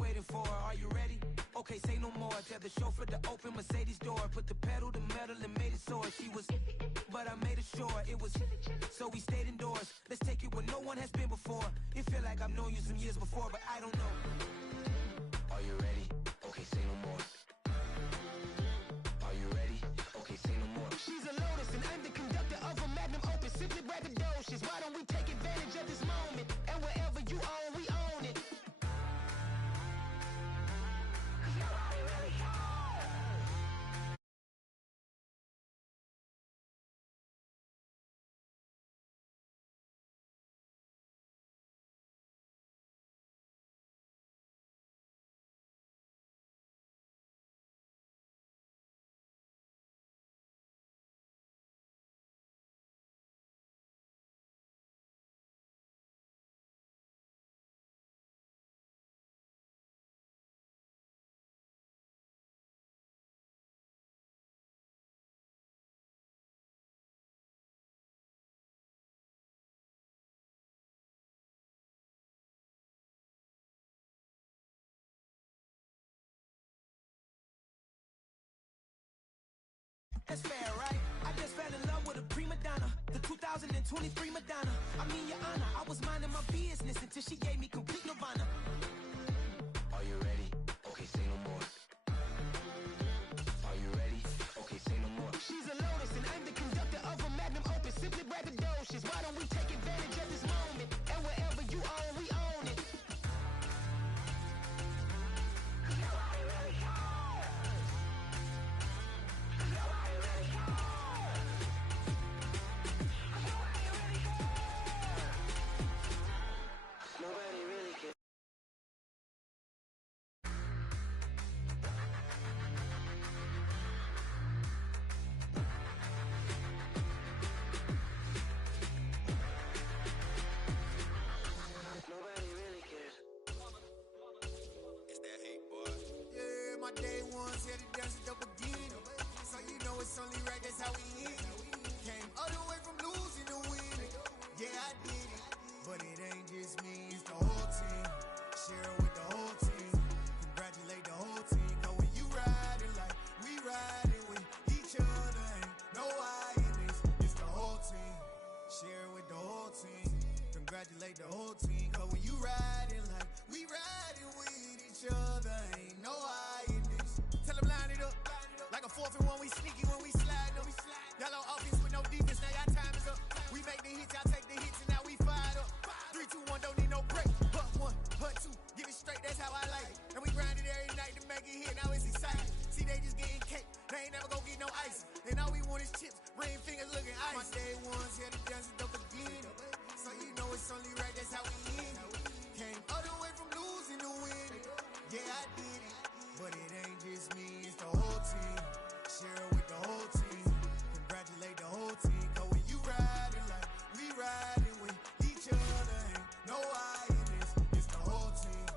waiting for? Are you ready? Okay, say no more. Tell the chauffeur to open Mercedes door. Put the pedal to metal and made it soar. She was, but I made it sure it was. So we stayed indoors. Let's take it where no one has been before. It feel like I've known you some years before, but I don't know. Are you ready? Okay, say no more. Are you ready? Okay, say no more. She's a Lotus and I'm the conductor of a Magnum Opus. Simply braggadocious. Why don't we take advantage of this moment? And wherever you own, we own it. That's fair, right? I just fell in love with a prima donna, the 2023 Madonna. I mean, your honor, I was minding my business until she gave me complete nirvana. Are you ready? Okay, say no more. Are you ready? Okay, say no more. She's a Lotus and I'm the conductor of a Magnum Opus. Simply braggadocious. Why don't we take advantage of this moment? And wherever you own, we own it. Nobody really cares. Nobody really cares. It's that hate, boy. Yeah, my day ones here to dance at the beginning. So you know it's only right, that's how we end. Came all the way from losing to winning. Yeah, I did it, but it ain't just me, it's the whole team. Share it with the whole team. Congratulate the whole team. Cause when you riding like we riding with each other, ain't no I in this, it's the whole team. Share it with the whole team. Congratulate the whole team. Cause when you riding like we riding with each other, ain't no I in this. Tell them line it up. Like a 4th and 1, we sneaky when we slide them. Y'all on offense with no defense, now y'all time is up. We make the hits, y'all take the hits, and now we fired up. 3, 2, 1, don't need no break. Hut 1, hut 2, give it straight, that's how I like it. And we grind it every night to make it hit, now it's exciting. See, they just getting cake, they ain't never gonna get no ice. And all we want is chips, ring fingers looking ice. My day ones here to dance at the beginning. So you know it's only right, that's how we end it. Came all the way from losing to winning. Yeah, I did it, but it ain't just me, it's the whole team. Share it with the whole team. Congratulate the whole team. Cause when you riding like we riding with each other, ain't no I in this, it's the whole team.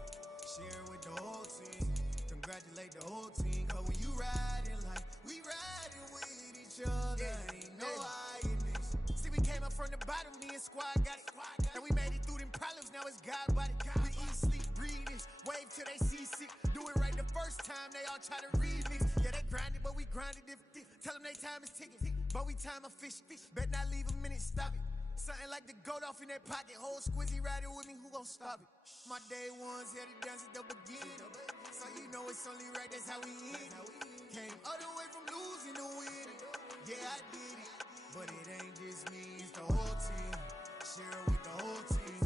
Share it with the whole team. Congratulate the whole team. Cause when you riding like we riding with each other, ain't no I in this. See, we came up from the bottom, me and squad got it. And we made it through them problems, now it's God body. We eat, sleep, breathe this, wave till they seasick. Do it right the first time, they all try to remix. Yeah, they grinded, but we grinded different. Tell them they time is ticking, but we time a fish. Bet not leave a minute, stop it. Something like the goat off in their pocket. Whole squizzy riding with me, who gon' stop it? My day ones here to dance at the beginning. So you know it's only right, that's how we end it. Came all the way from losing to winning. Yeah, I did it, but it ain't just me, it's the whole team. Share it with the whole team.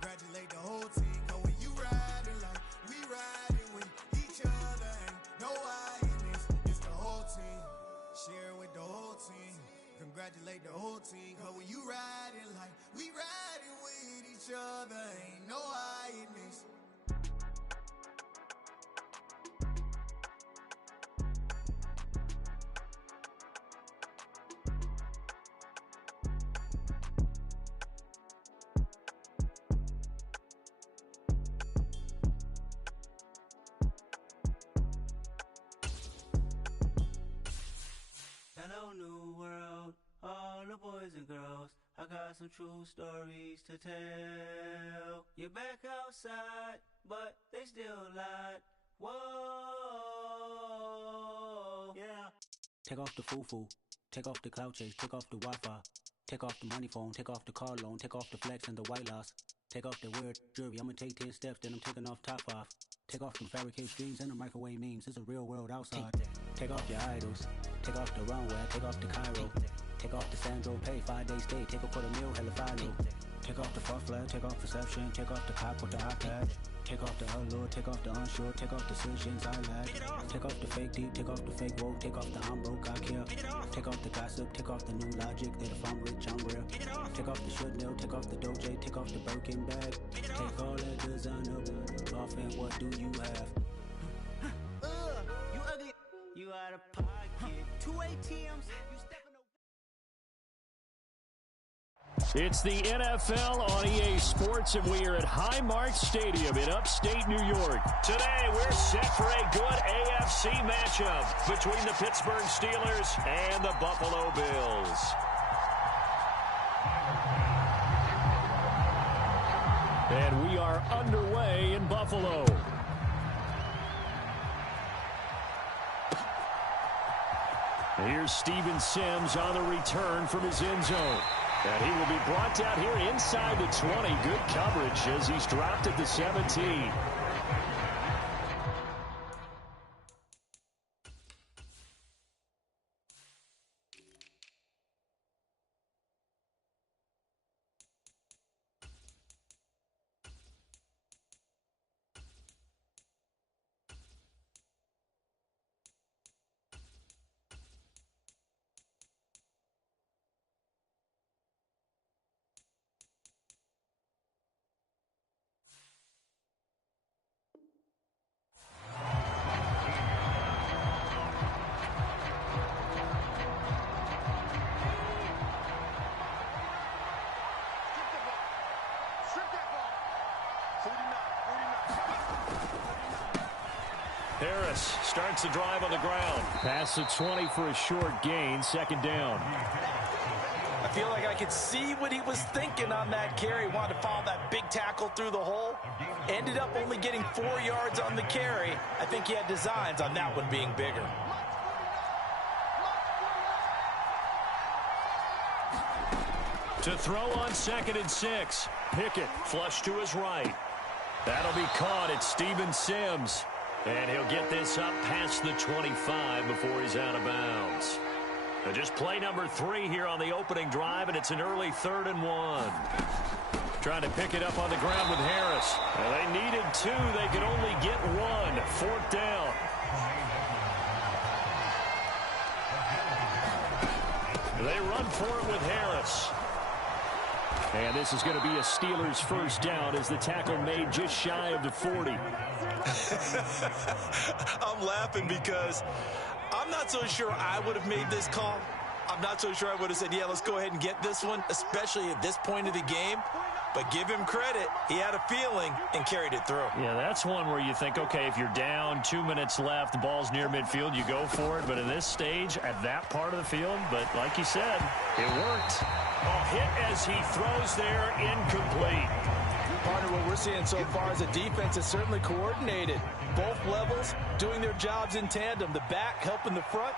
Congratulate the whole team. Cause when you riding like we riding with each other, ain't no I in this, it's the whole team. Share it with the whole team. Congratulate the whole team. Cause when you riding like we riding with each other, ain't no I in this. Hello, new world, all the boys and girls. I got some true stories to tell. You're back outside, but they still lied. Whoa, yeah. Take off the foo-foo, take off the cloud chase, take off the Wi-Fi, take off the money phone, take off the car loan, take off the flex and the white loss, take off the weird jewelry. I'ma take 10 steps, then I'm taking off top 5. Take off them fabricated streams and the microwave memes. It's a real world outside. Take off your idols, take off the runway, take off the Cairo, take off the Sandro pay, 5-day stay, take a $250,000, hella final. Take off the far flag, take off perception, take off the cop with the iPad. Take off the allure, take off the unsure, take off decisions I lack. Take off the fake deep, take off the fake woke, take off the I'm broke, I care. Take off the gossip, take off the new logic that if I'm rich, I'm rare. Take off the should know, take off the Doje, take off the Birkin bag. Take all that designer off and what do you have? You ugly, you out of pocket. 2 ATMs, you stepping over. It's the NFL on EA Sports, and we are at Highmark Stadium in upstate New York. Today, we're set for a good AFC matchup between the Pittsburgh Steelers and the Buffalo Bills. And we are underway in Buffalo. Here's Steven Sims on the return from his end zone. And he will be brought down here inside the 20. Good coverage as he's dropped at the 17. Harris starts the drive on the ground. Pass the 20 for a short gain, second down. I feel like I could see what he was thinking on that carry. Wanted to follow that big tackle through the hole. Ended up only getting 4 yards on the carry. I think he had designs on that one being bigger. To throw on 2nd and 6. Pickett flush to his right. That'll be caught at Steven Sims. And he'll get this up past the 25 before he's out of bounds. Now just play number 3 here on the opening drive, and it's an early 3rd and 1. Trying to pick it up on the ground with Harris. Well, they needed 2. They could only get 1. 4th down. They run for it with Harris. And this is going to be a Steelers first down as the tackle made just shy of the 40. I'm laughing because I'm not so sure I would have made this call. I'm not so sure I would have said, yeah, let's go ahead and get this one, especially at this point of the game. But give him credit. He had a feeling and carried it through. Yeah, that's one where you think, okay, if you're down, 2 minutes left, the ball's near midfield, you go for it. But in this stage, at that part of the field, but like you said, it worked. A hit as he throws there, incomplete. Partner, what we're seeing so far is the defense is certainly coordinated. Both levels doing their jobs in tandem. The back helping the front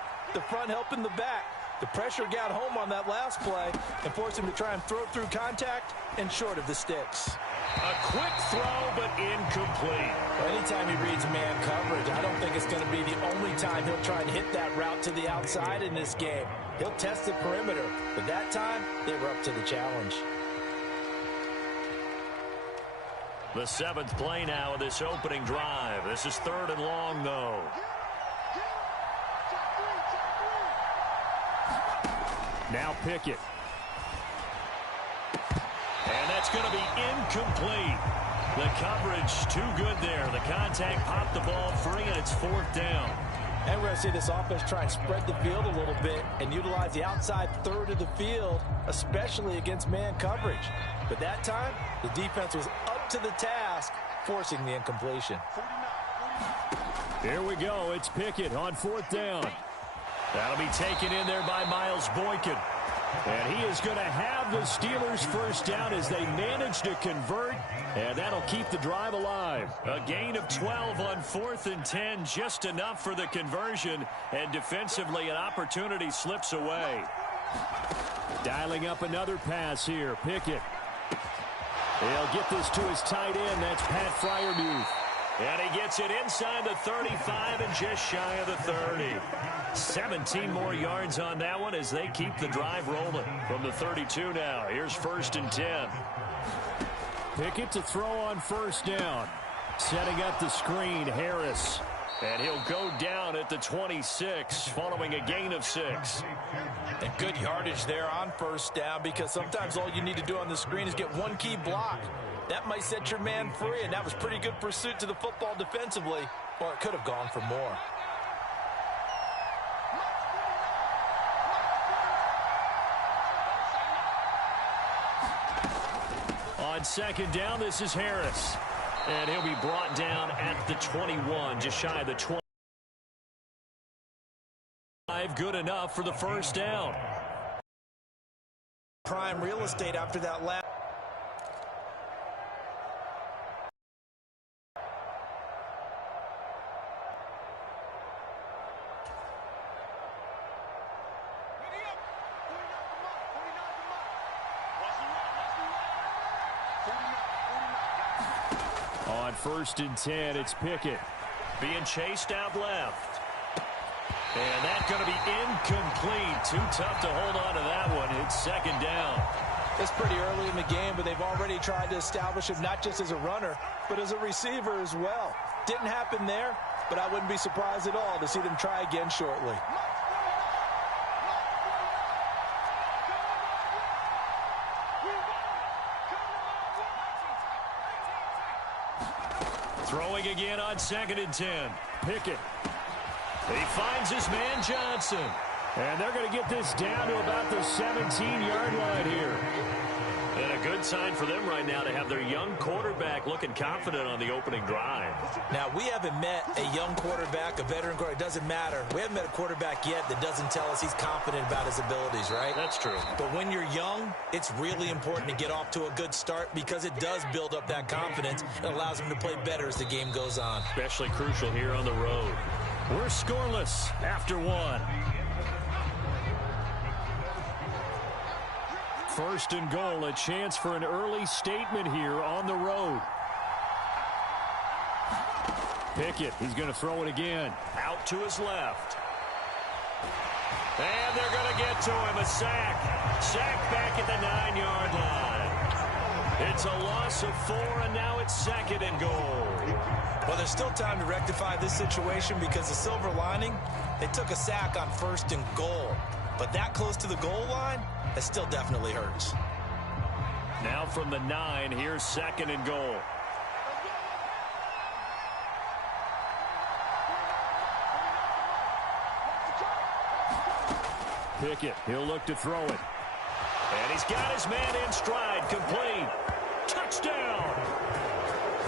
helping the back. The pressure got home on that last play and forced him to try and throw through contact and short of the sticks. A quick throw, but incomplete. Well, anytime he reads man coverage, I don't think it's going to be the only time he'll try and hit that route to the outside in this game. He'll test the perimeter, but that time, they were up to the challenge. The 7th play now of this opening drive. This is 3rd and long, though. Now Pickett. And that's going to be incomplete. The coverage too good there. The contact popped the ball free, and it's 4th down. And we're going to see this offense try and spread the field a little bit and utilize the outside third of the field, especially against man coverage. But that time, the defense was up to the task, forcing the incompletion. Here we go. It's Pickett on 4th down. That'll be taken in there by Miles Boykin. And he is going to have the Steelers first down as they manage to convert, and that'll keep the drive alive. A gain of 12 on 4th and 10, just enough for the conversion, and defensively an opportunity slips away. Dialing up another pass here, Pickett. He'll get this to his tight end, that's Pat Freiermuth. And he gets it inside the 35 and just shy of the 30. 17 more yards on that one as they keep the drive rolling. From the 32 now, here's 1st and 10. Pickett to throw on 1st down. Setting up the screen, Harris. And he'll go down at the 26 following a gain of 6. And good yardage there on 1st down, because sometimes all you need to do on the screen is get one key block. That might set your man free, and that was pretty good pursuit to the football defensively, or it could have gone for more. On 2nd down, this is Harris. And he'll be brought down at the 21, just shy of the 20. Good enough for the 1st down. Prime real estate after that last. On 1st and 10, it's Pickett. Being chased out left. And that's going to be incomplete. Too tough to hold on to that one. It's 2nd down. It's pretty early in the game, but they've already tried to establish him not just as a runner, but as a receiver as well. Didn't happen there, but I wouldn't be surprised at all to see them try again shortly. Throwing again on 2nd and 10. Pickett. He finds his man Johnson. And they're going to get this down to about the 17-yard line here. And a good sign for them right now to have their young quarterback looking confident on the opening drive. Now, we haven't met a young quarterback, a veteran quarterback. It doesn't matter. We haven't met a quarterback yet that doesn't tell us he's confident about his abilities, right? That's true. But when you're young, it's really important to get off to a good start because it does build up that confidence and allows him to play better as the game goes on. Especially crucial here on the road. We're scoreless after 1. 1st and goal, a chance for an early statement here on the road. Pickett, he's going to throw it again. Out to his left. And they're going to get to him, a sack. Sack back at the 9-yard line. It's a loss of 4, and now it's 2nd and goal. Well, there's still time to rectify this situation because the silver lining, they took a sack on 1st and goal. But that close to the goal line, that still definitely hurts. Now from the 9, here's 2nd and goal. Pickett, he'll look to throw it. And he's got his man in stride, complete. Touchdown!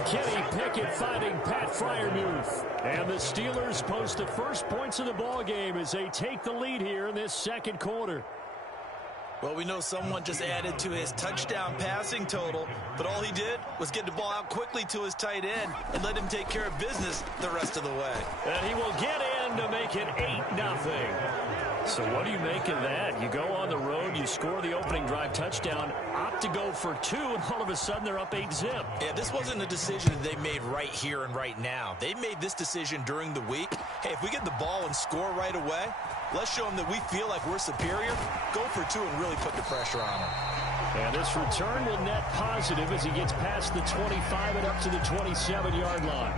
Kenny Pickett finding Pat Freiermuth. And the Steelers post the first points of the ball game as they take the lead here in this 2nd quarter. Well, we know someone just added to his touchdown passing total, but all he did was get the ball out quickly to his tight end and let him take care of business the rest of the way. And he will get in to make it 8-0. So what do you make of that? You go on the road, you score the opening drive touchdown, opt to go for 2, and all of a sudden they're up 8-0. Yeah, this wasn't a decision that they made right here and right now. They made this decision during the week. Hey, if we get the ball and score right away, let's show them that we feel like we're superior. Go for 2 and really put the pressure on them. And this return will net positive as he gets past the 25 and up to the 27-yard line.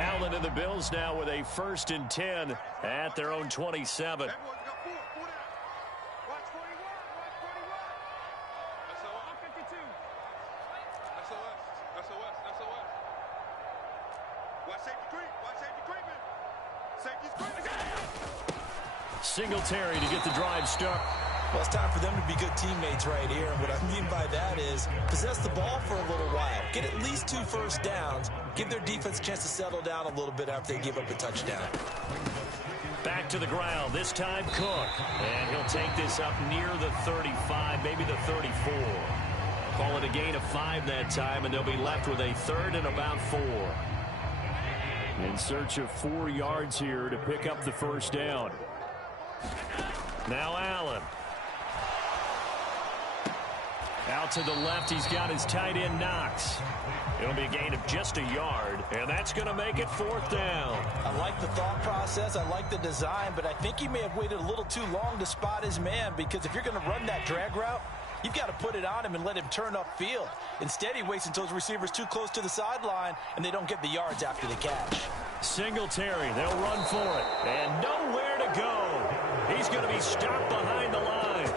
Allen and the Bills now with a 1st and 10 at their own 27. Singletary to get the drive start. Well, it's time for them to be good teammates right here. And what I mean by that is possess the ball for a little while. Get at least 2 first downs. Give their defense a chance to settle down a little bit after they give up a touchdown. Back to the ground, this time Cook. And he'll take this up near the 35, maybe the 34. Call it a gain of 5 that time, and they'll be left with a 3rd and about 4. In search of 4 yards here to pick up the first down. Now Allen. Out to the left, he's got his tight end Knox. It'll be a gain of just a yard, and that's going to make it 4th down. I like the thought process. I like the design, but I think he may have waited a little too long to spot his man, because if you're going to run that drag route, you've got to put it on him and let him turn upfield. Instead, he waits until his receiver's too close to the sideline, and they don't get the yards after the catch. Singletary, they'll run for it, and nowhere to go. He's going to be stopped behind the line.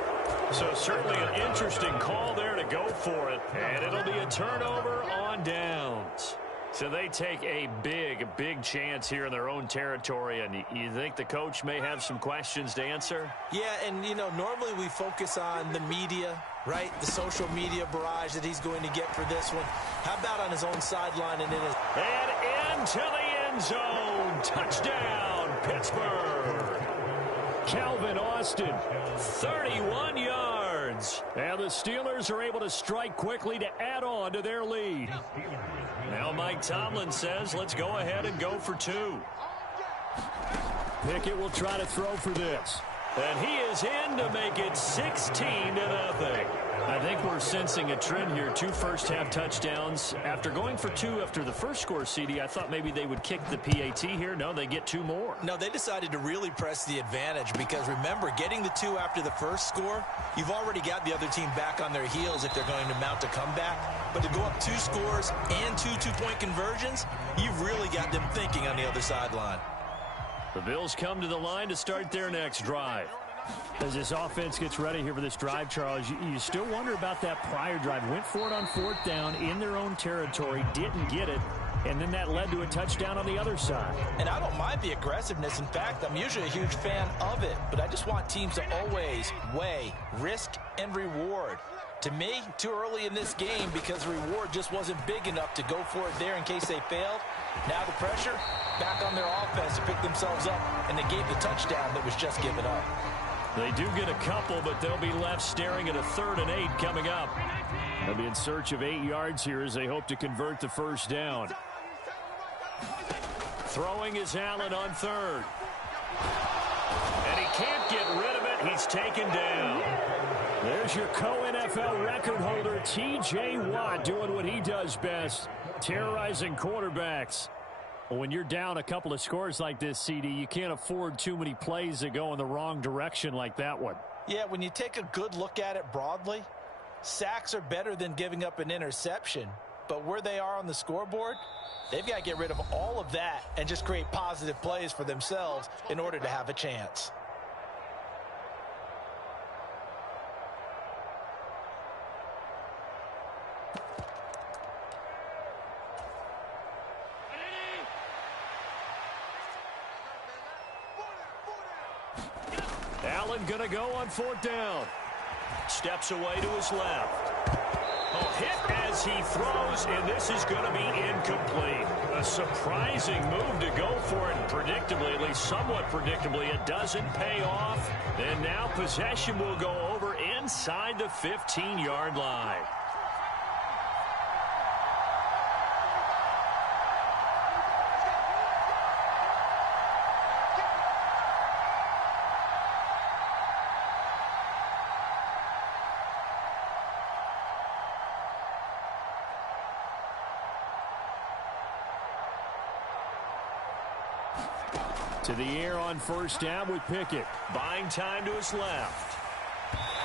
So certainly an interesting call there to go for it, and it'll be a turnover on downs. So they take a big chance here in their own territory, and you think the coach may have some questions to answer? Yeah, and, you know, normally we focus on the media, right? The social media barrage that he's going to get for this one. How about on his own sideline and in his... And into the end zone. Touchdown, Pittsburgh. Calvin Austin, 31 yards. And the Steelers are able to strike quickly to add on to their lead. Now Mike Tomlin says, let's go ahead and go for 2. Pickett will try to throw for this. And he is in to make it 16-0. I think we're sensing a trend here. 2 first-half touchdowns. After going for 2 after the first score, CD, I thought maybe they would kick the PAT here. No, they get 2 more. No, they decided to really press the advantage because, remember, getting the 2 after the first score, you've already got the other team back on their heels if they're going to mount a comeback. But to go up 2 scores and 2 two-point conversions, you've really got them thinking on the other sideline. The Bills come to the line to start their next drive. As this offense gets ready here for this drive, Charles, you still wonder about that prior drive. Went for it on 4th down in their own territory, didn't get it, and then that led to a touchdown on the other side. And I don't mind the aggressiveness. In fact, I'm usually a huge fan of it, but I just want teams to always weigh risk and reward. To me, too early in this game because the reward just wasn't big enough to go for it there in case they failed. Now the pressure back on their offense to pick themselves up, and they gave the touchdown that was just given up. They do get a couple, but they'll be left staring at a 3rd and 8 coming up. They'll be in search of 8 yards here as they hope to convert the first down. Throwing is Allen on 3rd. And he can't get rid of it. He's taken down. There's your co-NFL record holder, T.J. Watt, doing what he does best, terrorizing quarterbacks. When you're down a couple of scores like this, CD, you can't afford too many plays that go in the wrong direction like that one. Yeah, when you take a good look at it broadly, sacks are better than giving up an interception. But where they are on the scoreboard, they've got to get rid of all of that and just create positive plays for themselves in order to have a chance. Allen gonna go on 4th down. Steps away to his left. Oh, hit as he throws, and this is going to be incomplete. A surprising move to go for it, and predictably, at least somewhat predictably, it doesn't pay off. And now possession will go over inside the 15-yard line. To the air on 1st down with Pickett. Buying time to his left.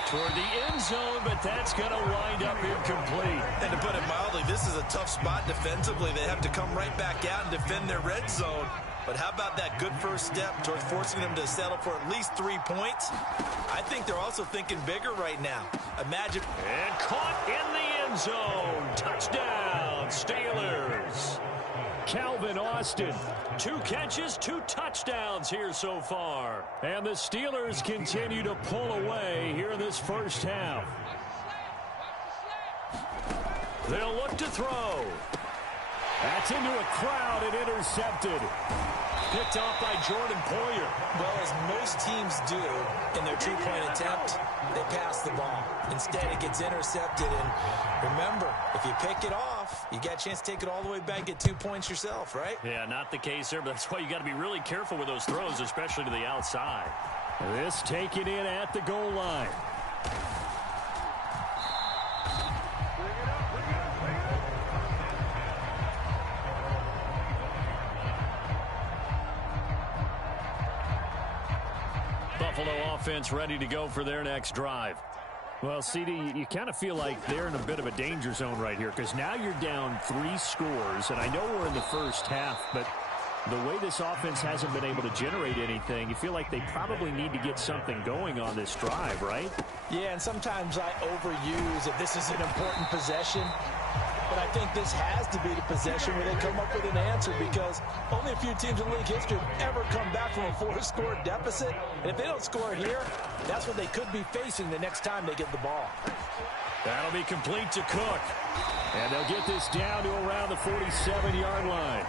Toward the end zone, but that's going to wind up incomplete. And to put it mildly, this is a tough spot defensively. They have to come right back out and defend their red zone. But how about that good first step towards forcing them to settle for at least 3 points? I think they're also thinking bigger right now. Imagine. And caught in the end zone. Touchdown, Steelers. Calvin Austin. 2 catches, 2 touchdowns here so far. And the Steelers continue to pull away here in this first half. They'll look to throw. That's into a crowd and intercepted. Picked off by Jordan Poyer. Well, as most teams do in their two-point attempt, they pass the ball. Instead, it gets intercepted. And remember, if you pick it off, you got a chance to take it all the way back, get 2 points yourself, right? Yeah, not the case there, but that's why you got to be really careful with those throws, especially to the outside. This taken in at the goal line. Buffalo offense ready to go for their next drive. Well, CD, you kind of feel like they're in a bit of a danger zone right here because now you're down 3 scores, and I know we're in the first half, but the way this offense hasn't been able to generate anything, you feel like they probably need to get something going on this drive, right? Yeah, and sometimes I overuse if this is an important possession. But I think this has to be the possession where they come up with an answer because only a few teams in league history have ever come back from a 4-score deficit. And if they don't score here, that's what they could be facing the next time they get the ball. That'll be complete to Cook. And they'll get this down to around the 47-yard line.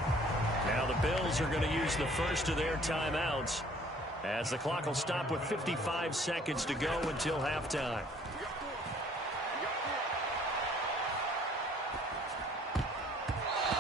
Now the Bills are going to use the first of their timeouts as the clock will stop with 55 seconds to go until halftime.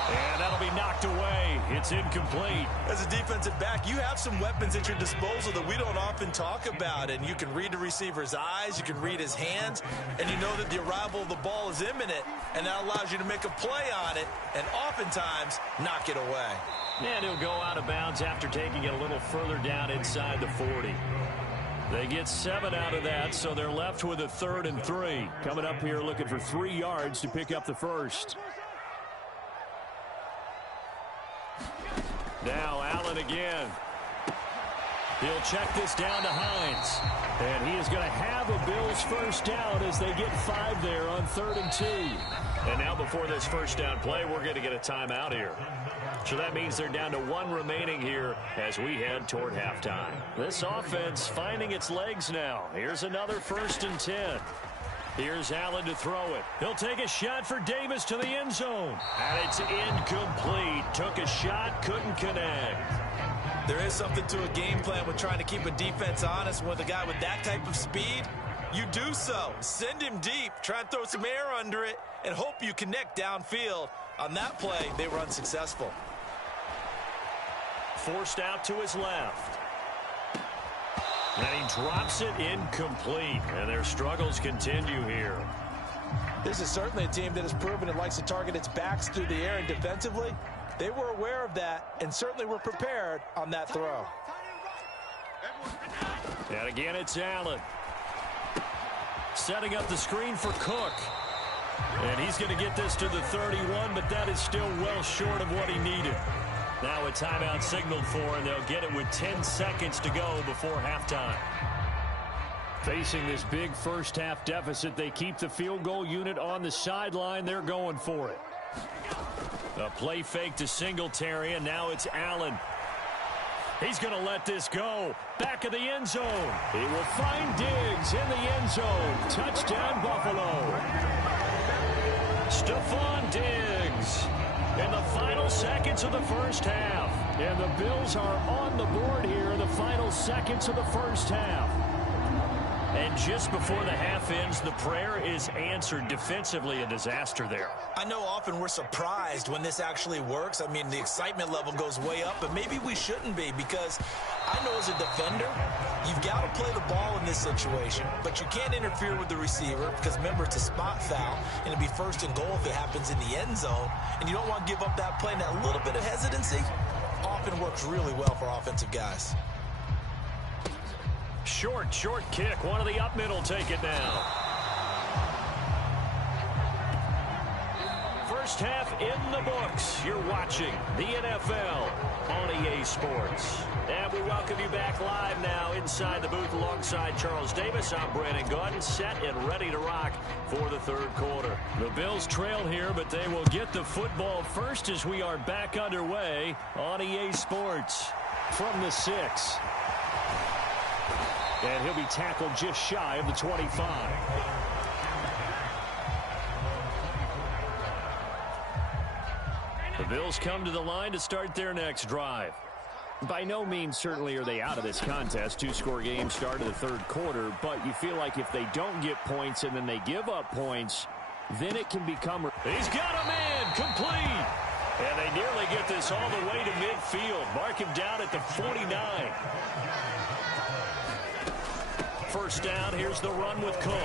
And that'll be knocked away. It's incomplete. As a defensive back, you have some weapons at your disposal that we don't often talk about. And you can read the receiver's eyes, you can read his hands, and you know that the arrival of the ball is imminent. And that allows you to make a play on it and oftentimes knock it away. And he'll go out of bounds after taking it a little further down inside the 40. They get 7 out of that, so they're left with a 3rd and 3. Coming up here looking for 3 yards to pick up the first. Now Allen again. He'll check this down to Hines. And he is going to have a Bills first down as they get 5 there on 3rd and 2. And now before this first down play, we're going to get a timeout here. So that means they're down to 1 remaining here as we head toward halftime. This offense finding its legs now. Here's another 1st and 10. Here's Allen to throw it. He'll take a shot for Davis to the end zone. And it's incomplete. Took a shot, couldn't connect. There is something to a game plan with trying to keep a defense honest. With a guy with that type of speed, you do so. Send him deep. Try and throw some air under it and hope you connect downfield. On that play, they were unsuccessful. Forced out to his left. And he drops it incomplete. And their struggles continue here. This is certainly a team that has proven it likes to target its backs through the air, and defensively, they were aware of that and certainly were prepared on that throw. And again, it's Allen. Setting up the screen for Cook. And he's going to get this to the 31, but that is still well short of what he needed. Now a timeout signaled for, and they'll get it with 10 seconds to go before halftime. Facing this big first half deficit, they keep the field goal unit on the sideline. They're going for it. A play fake to Singletary, and now it's Allen. He's going to let this go. Back of the end zone. He will find Diggs in the end zone. Touchdown, Buffalo. Stephon Diggs in the final seconds of the first half. And the Bills are on the board here in the final seconds of the first half. And just before the half ends, the prayer is answered. Defensively, a disaster there. I know often we're surprised when this actually works. I mean, the excitement level goes way up, but maybe we shouldn't be, because I know as a defender, you've got to play the ball in this situation, but you can't interfere with the receiver because, remember, it's a spot foul, and it'd be 1st and goal if it happens in the end zone, and you don't want to give up that play. And that little bit of hesitancy often works really well for offensive guys. Short kick. One of the up middle take it now. First half in the books. You're watching the NFL on EA Sports. And we welcome you back live now inside the booth alongside Charles Davis. I'm Brandon Gaudin, set and ready to rock for the third quarter. The Bills trail here, but they will get the football first as we are back underway on EA Sports. From the 6. And he'll be tackled just shy of the 25. The Bills come to the line to start their next drive. By no means certainly are they out of this contest. Two-score game start of the third quarter, but you feel like if they don't get points and then they give up points, then it can become... He's got a man complete! And they nearly get this all the way to midfield. Mark him down at the 49. First down, here's the run with Cook.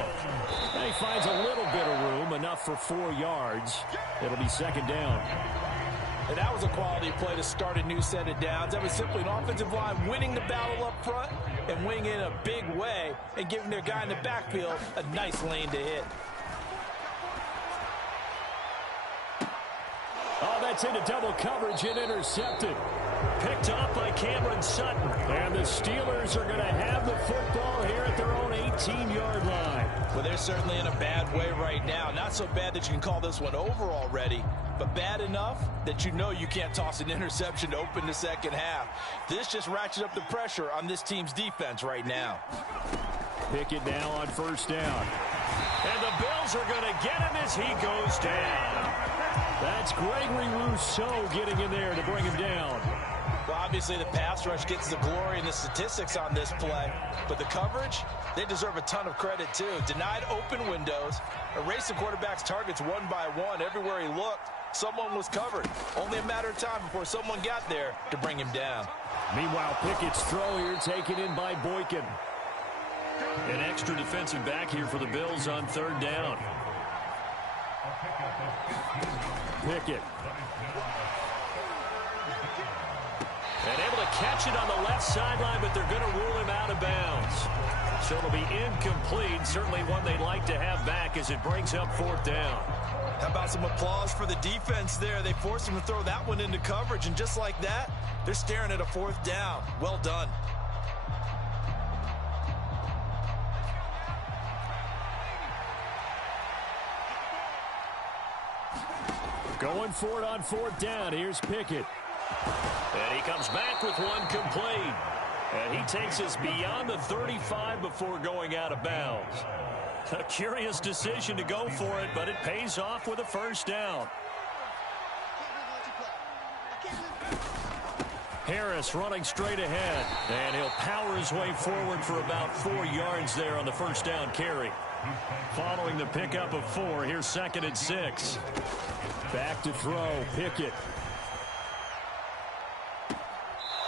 And he finds a little bit of room, enough for 4 yards. It'll be second down. And that was a quality play to start a new set of downs. That was simply an offensive line winning the battle up front and winning in a big way and giving their guy in the backfield a nice lane to hit. Oh, that's into double coverage and intercepted. Picked off by Cameron Sutton. And the Steelers are going to have the football here at their own 18-yard line. Well, they're certainly in a bad way right now. Not so bad that you can call this one over already, but bad enough that you know you can't toss an interception to open the second half. This just ratchets up the pressure on this team's defense right now. Pickett now on first down. And the Bills are going to get him as he goes down. That's Gregory Rousseau getting in there to bring him down. Well, obviously the pass rush gets the glory and the statistics on this play, but the coverage, they deserve a ton of credit too. Denied open windows, erased the quarterback's targets one by one. Everywhere he looked, someone was covered. Only a matter of time before someone got there to bring him down. Meanwhile, Pickett's throw here taken in by Boykin. An extra defensive back here for the Bills on third down. Pickett. And able to catch it on the left sideline, but they're going to rule him out of bounds. So it'll be incomplete. Certainly one they'd like to have back as it brings up fourth down. How about some applause for the defense there? They forced him to throw that one into coverage, and just like that, they're staring at a fourth down. Well done. Going for it on fourth down. Here's Pickett. And he comes back with one complete. And he takes us beyond the 35 before going out of bounds. A curious decision to go for it, but it pays off with a first down. Harris running straight ahead. And he'll power his way forward for about 4 yards there on the first down carry. Following the pickup of 4, here's second and 6. Back to throw, Pickett.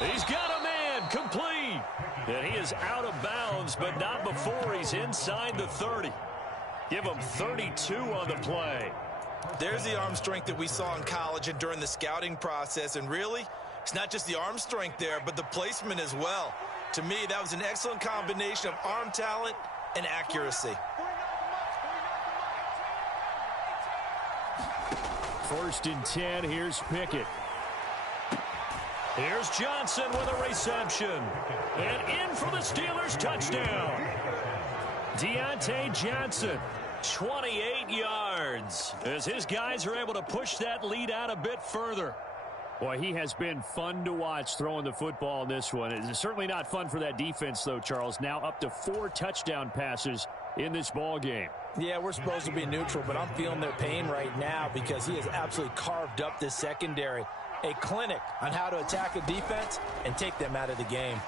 He's got a man, complete. And he is out of bounds, but not before he's inside the 30. Give him 32 on the play. There's the arm strength that we saw in college and during the scouting process. And really, it's not just the arm strength there, but the placement as well. To me, that was an excellent combination of arm talent and accuracy. First and 10, here's Pickett. Here's Johnson with a reception. And in for the Steelers touchdown. Deontay Johnson, 28 yards. As his guys are able to push that lead out a bit further. Boy, he has been fun to watch throwing the football in this one. It's certainly not fun for that defense, though, Charles. Now up to 4 touchdown passes in this ball game. Yeah, we're supposed to be neutral, but I'm feeling their pain right now because he has absolutely carved up this secondary. A clinic on how to attack a defense and take them out of the game.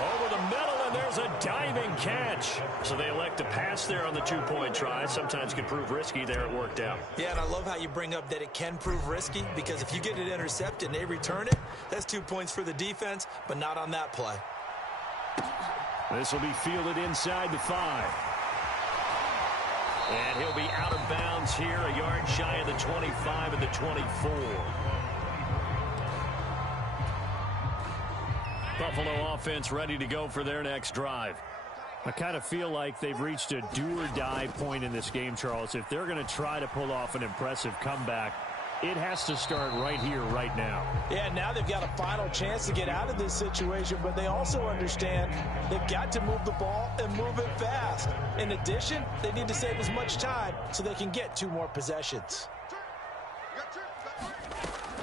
Over the middle, and there's a diving catch. So they elect to pass there on the two-point try. Sometimes can prove risky there. It worked out. Yeah, and I love how you bring up that it can prove risky because if you get it intercepted and they return it, that's 2 points for the defense, but not on that play. This will be fielded inside the 5. And he'll be out of bounds here, a yard shy of the 25 and the 24. Buffalo offense ready to go for their next drive. I kind of feel like they've reached a do-or-die point in this game, Charles. If they're going to try to pull off an impressive comeback, it has to start right here, right now. Yeah, now they've got a final chance to get out of this situation, but they also understand they've got to move the ball and move it fast. In addition, they need to save as much time so they can get 2 more possessions.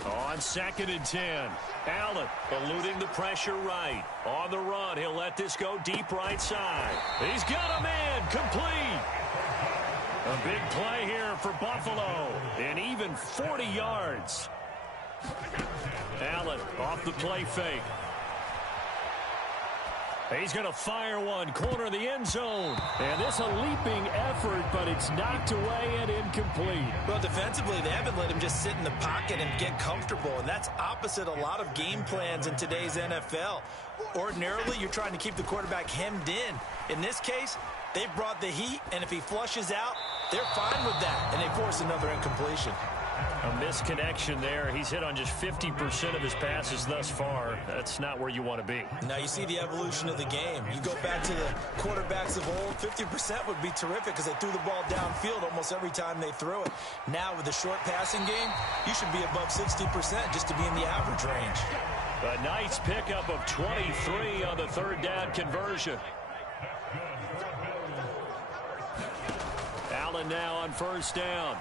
On 2nd and 10, Allen eluding the pressure right. On the run, he'll let this go deep right side. He's got a man complete. A big play here for Buffalo, and even 40 yards. Allen off the play fake. He's going to fire one, corner of the end zone. And this a leaping effort, but it's knocked away and incomplete. Well, defensively, they haven't let him just sit in the pocket and get comfortable, and that's opposite a lot of game plans in today's NFL. Ordinarily, you're trying to keep the quarterback hemmed in. In this case, they brought the heat, and if he flushes out, they're fine with that, and they force another incompletion. A misconnection there. He's hit on just 50% of his passes thus far. That's not where you want to be. Now you see the evolution of the game. You go back to the quarterbacks of old, 50% would be terrific because they threw the ball downfield almost every time they threw it. Now with the short passing game, you should be above 60% just to be in the average range. A nice pickup of 23 on the 3rd down conversion. Allen now on 1st down.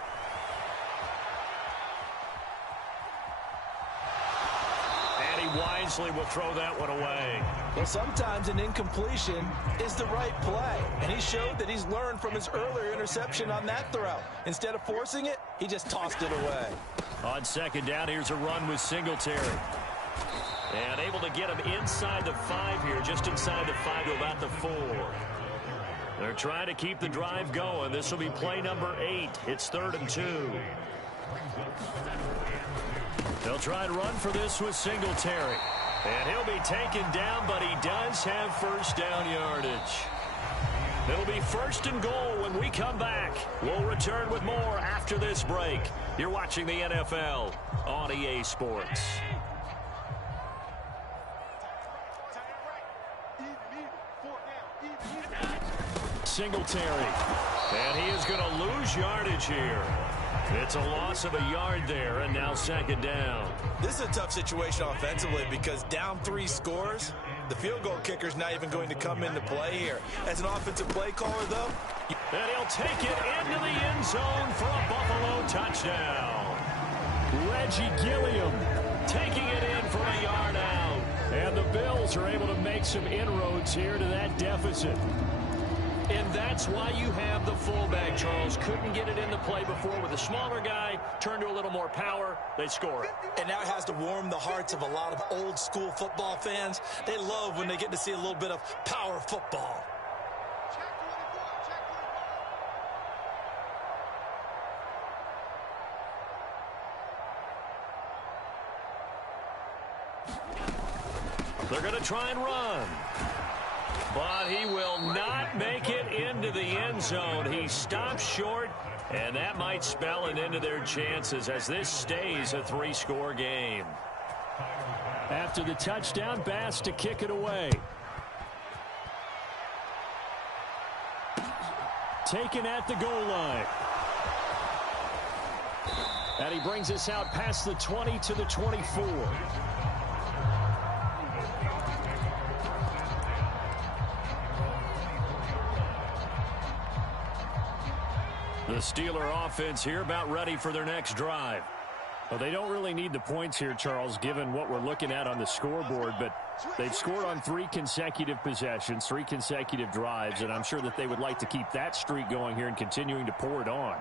And he wisely will throw that one away. Well, sometimes an incompletion is the right play, and he showed that he's learned from his earlier interception on that throw. Instead of forcing it, he just tossed it away. On 2nd down, here's a run with Singletary. And able to get him inside the 5 here, just inside the 5 to about the 4. They're trying to keep the drive going. This will be play number 8. It's 3rd and 2. They'll try and run for this with Singletary. And he'll be taken down, but he does have 1st down yardage. It'll be 1st and goal when we come back. We'll return with more after this break. You're watching the NFL on EA Sports. Singletary. And he is going to lose yardage here. It's a loss of a yard there, and now 2nd down. This is a tough situation offensively because down 3 scores, the field goal kicker's not even going to come into play here. As an offensive play caller, though. And he'll take it into the end zone for a Buffalo touchdown. Reggie Gilliam taking it in for a yard out. And the Bills are able to make some inroads here to that deficit. And that's why you have the fullback, Charles. Couldn't get it into play before with a smaller guy. Turned to a little more power. They score it. And now it has to warm the hearts of a lot of old school football fans. They love when they get to see a little bit of power football. They're going to try and run. But he will not make it into the end zone. He stops short, and that might spell an end to their chances as this stays a 3-score game. After the touchdown, Bass to kick it away. Taken at the goal line. And he brings us out past the 20 to the 24. The Steeler offense here about ready for their next drive. Well, they don't really need the points here, Charles, given what we're looking at on the scoreboard, but they've scored on 3 consecutive possessions, 3 consecutive drives, and I'm sure that they would like to keep that streak going here and continuing to pour it on.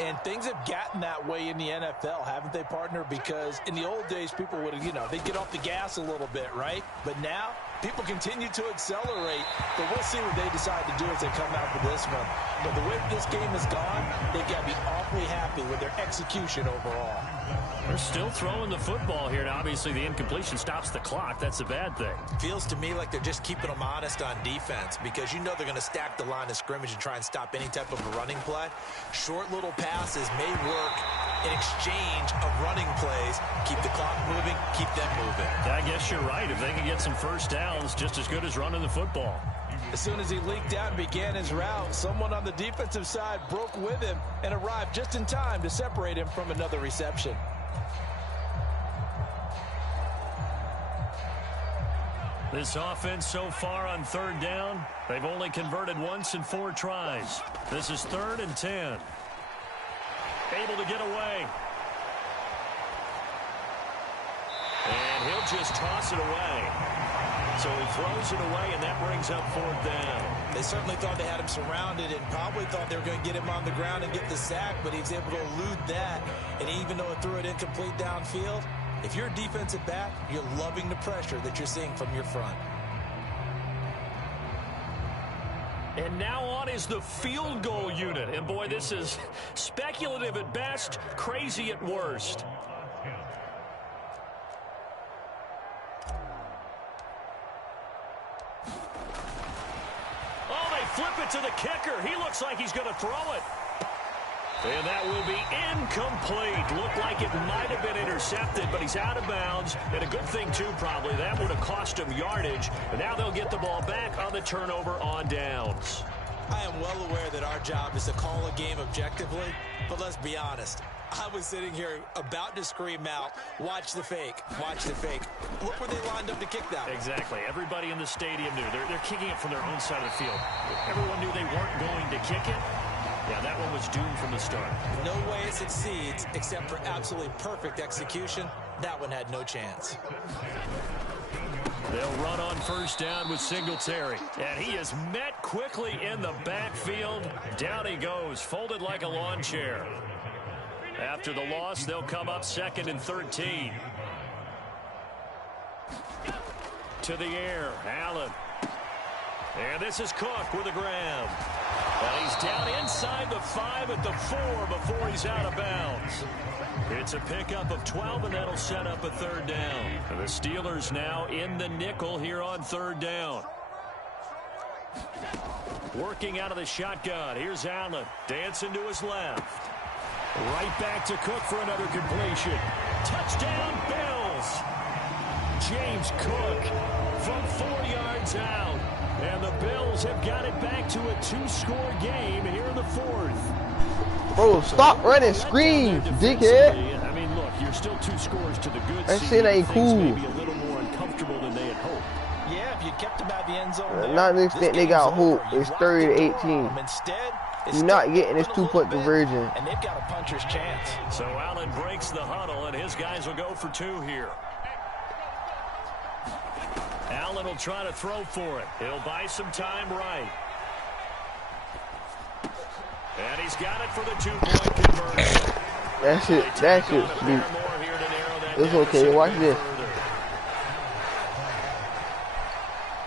And things have gotten that way in the NFL, haven't they, partner? Because in the old days, people would, they'd get off the gas a little bit, right? But now, people continue to accelerate, but we'll see what they decide to do as they come out for this one. But the way this game has gone, they've got to be awfully happy with their execution overall. They're still throwing the football here, and obviously the incompletion stops the clock. That's a bad thing. Feels to me like they're just keeping them honest on defense because they're going to stack the line of scrimmage and try and stop any type of a running play. Short little passes may work in exchange of running plays. Keep the clock moving, keep them moving. I guess you're right. If they can get some 1st downs, just as good as running the football. As soon as he leaked out and began his route, someone on the defensive side broke with him and arrived just in time to separate him from another reception. This offense so far on third down, they've only converted once in 4 tries. This is 3rd and 10. Able to get away. And he'll just toss it away. So he throws it away, and that brings up 4th down. They certainly thought they had him surrounded and probably thought they were going to get him on the ground and get the sack, but he was able to elude that. And even though it threw it incomplete downfield, if you're a defensive back, you're loving the pressure that you're seeing from your front. And now on is the field goal unit. And boy, this is speculative at best, crazy at worst. Oh, they flip it to the kicker. He looks like he's going to throw it. And that will be incomplete. Looked like it might have been intercepted, but he's out of bounds. And a good thing, too, probably. That would have cost him yardage. And now they'll get the ball back on the turnover on downs. I am well aware that our job is to call a game objectively, but let's be honest. I was sitting here about to scream out, watch the fake, watch the fake. Look where they lined up to kick that. Exactly. Everybody in the stadium knew. They're kicking it from their own side of the field. Everyone knew they weren't going to kick it. Yeah, that one was doomed from the start. No way it succeeds except for absolutely perfect execution. That one had no chance. They'll run on first down with Singletary. And he is met quickly in the backfield. Down he goes, folded like a lawn chair. After the loss, they'll come up 2nd and 13. To the air, Allen. And this is Cook with a grab. And he's down inside the 5 at the 4 before he's out of bounds. It's a pickup of 12, and that'll set up a 3rd down. And the Steelers now in the nickel here on 3rd down. Working out of the shotgun. Here's Allen. Dancing to his left. Right back to Cook for another completion. Touchdown, Bills. James Cook from 4 yards out. And the Bills have got it back to a 2-score game here in the 4th. Bro, stop running screens, dickhead. I mean, look, you're still 2 scores to the good that seed. shit ain't cool. Maybe a little more uncomfortable than they had hoped. Yeah, if you kept them at the end zone. Not to the extent they got hope. It's 30-18. Instead, you're not getting this 2-point conversion. And they've got a puncher's chance. So Allen breaks the huddle, and his guys will go for 2 here. Allen will try to throw for it. He'll buy some time right. And he's got it for the 2-point conversion. That shit, sweet. It's okay, watch this.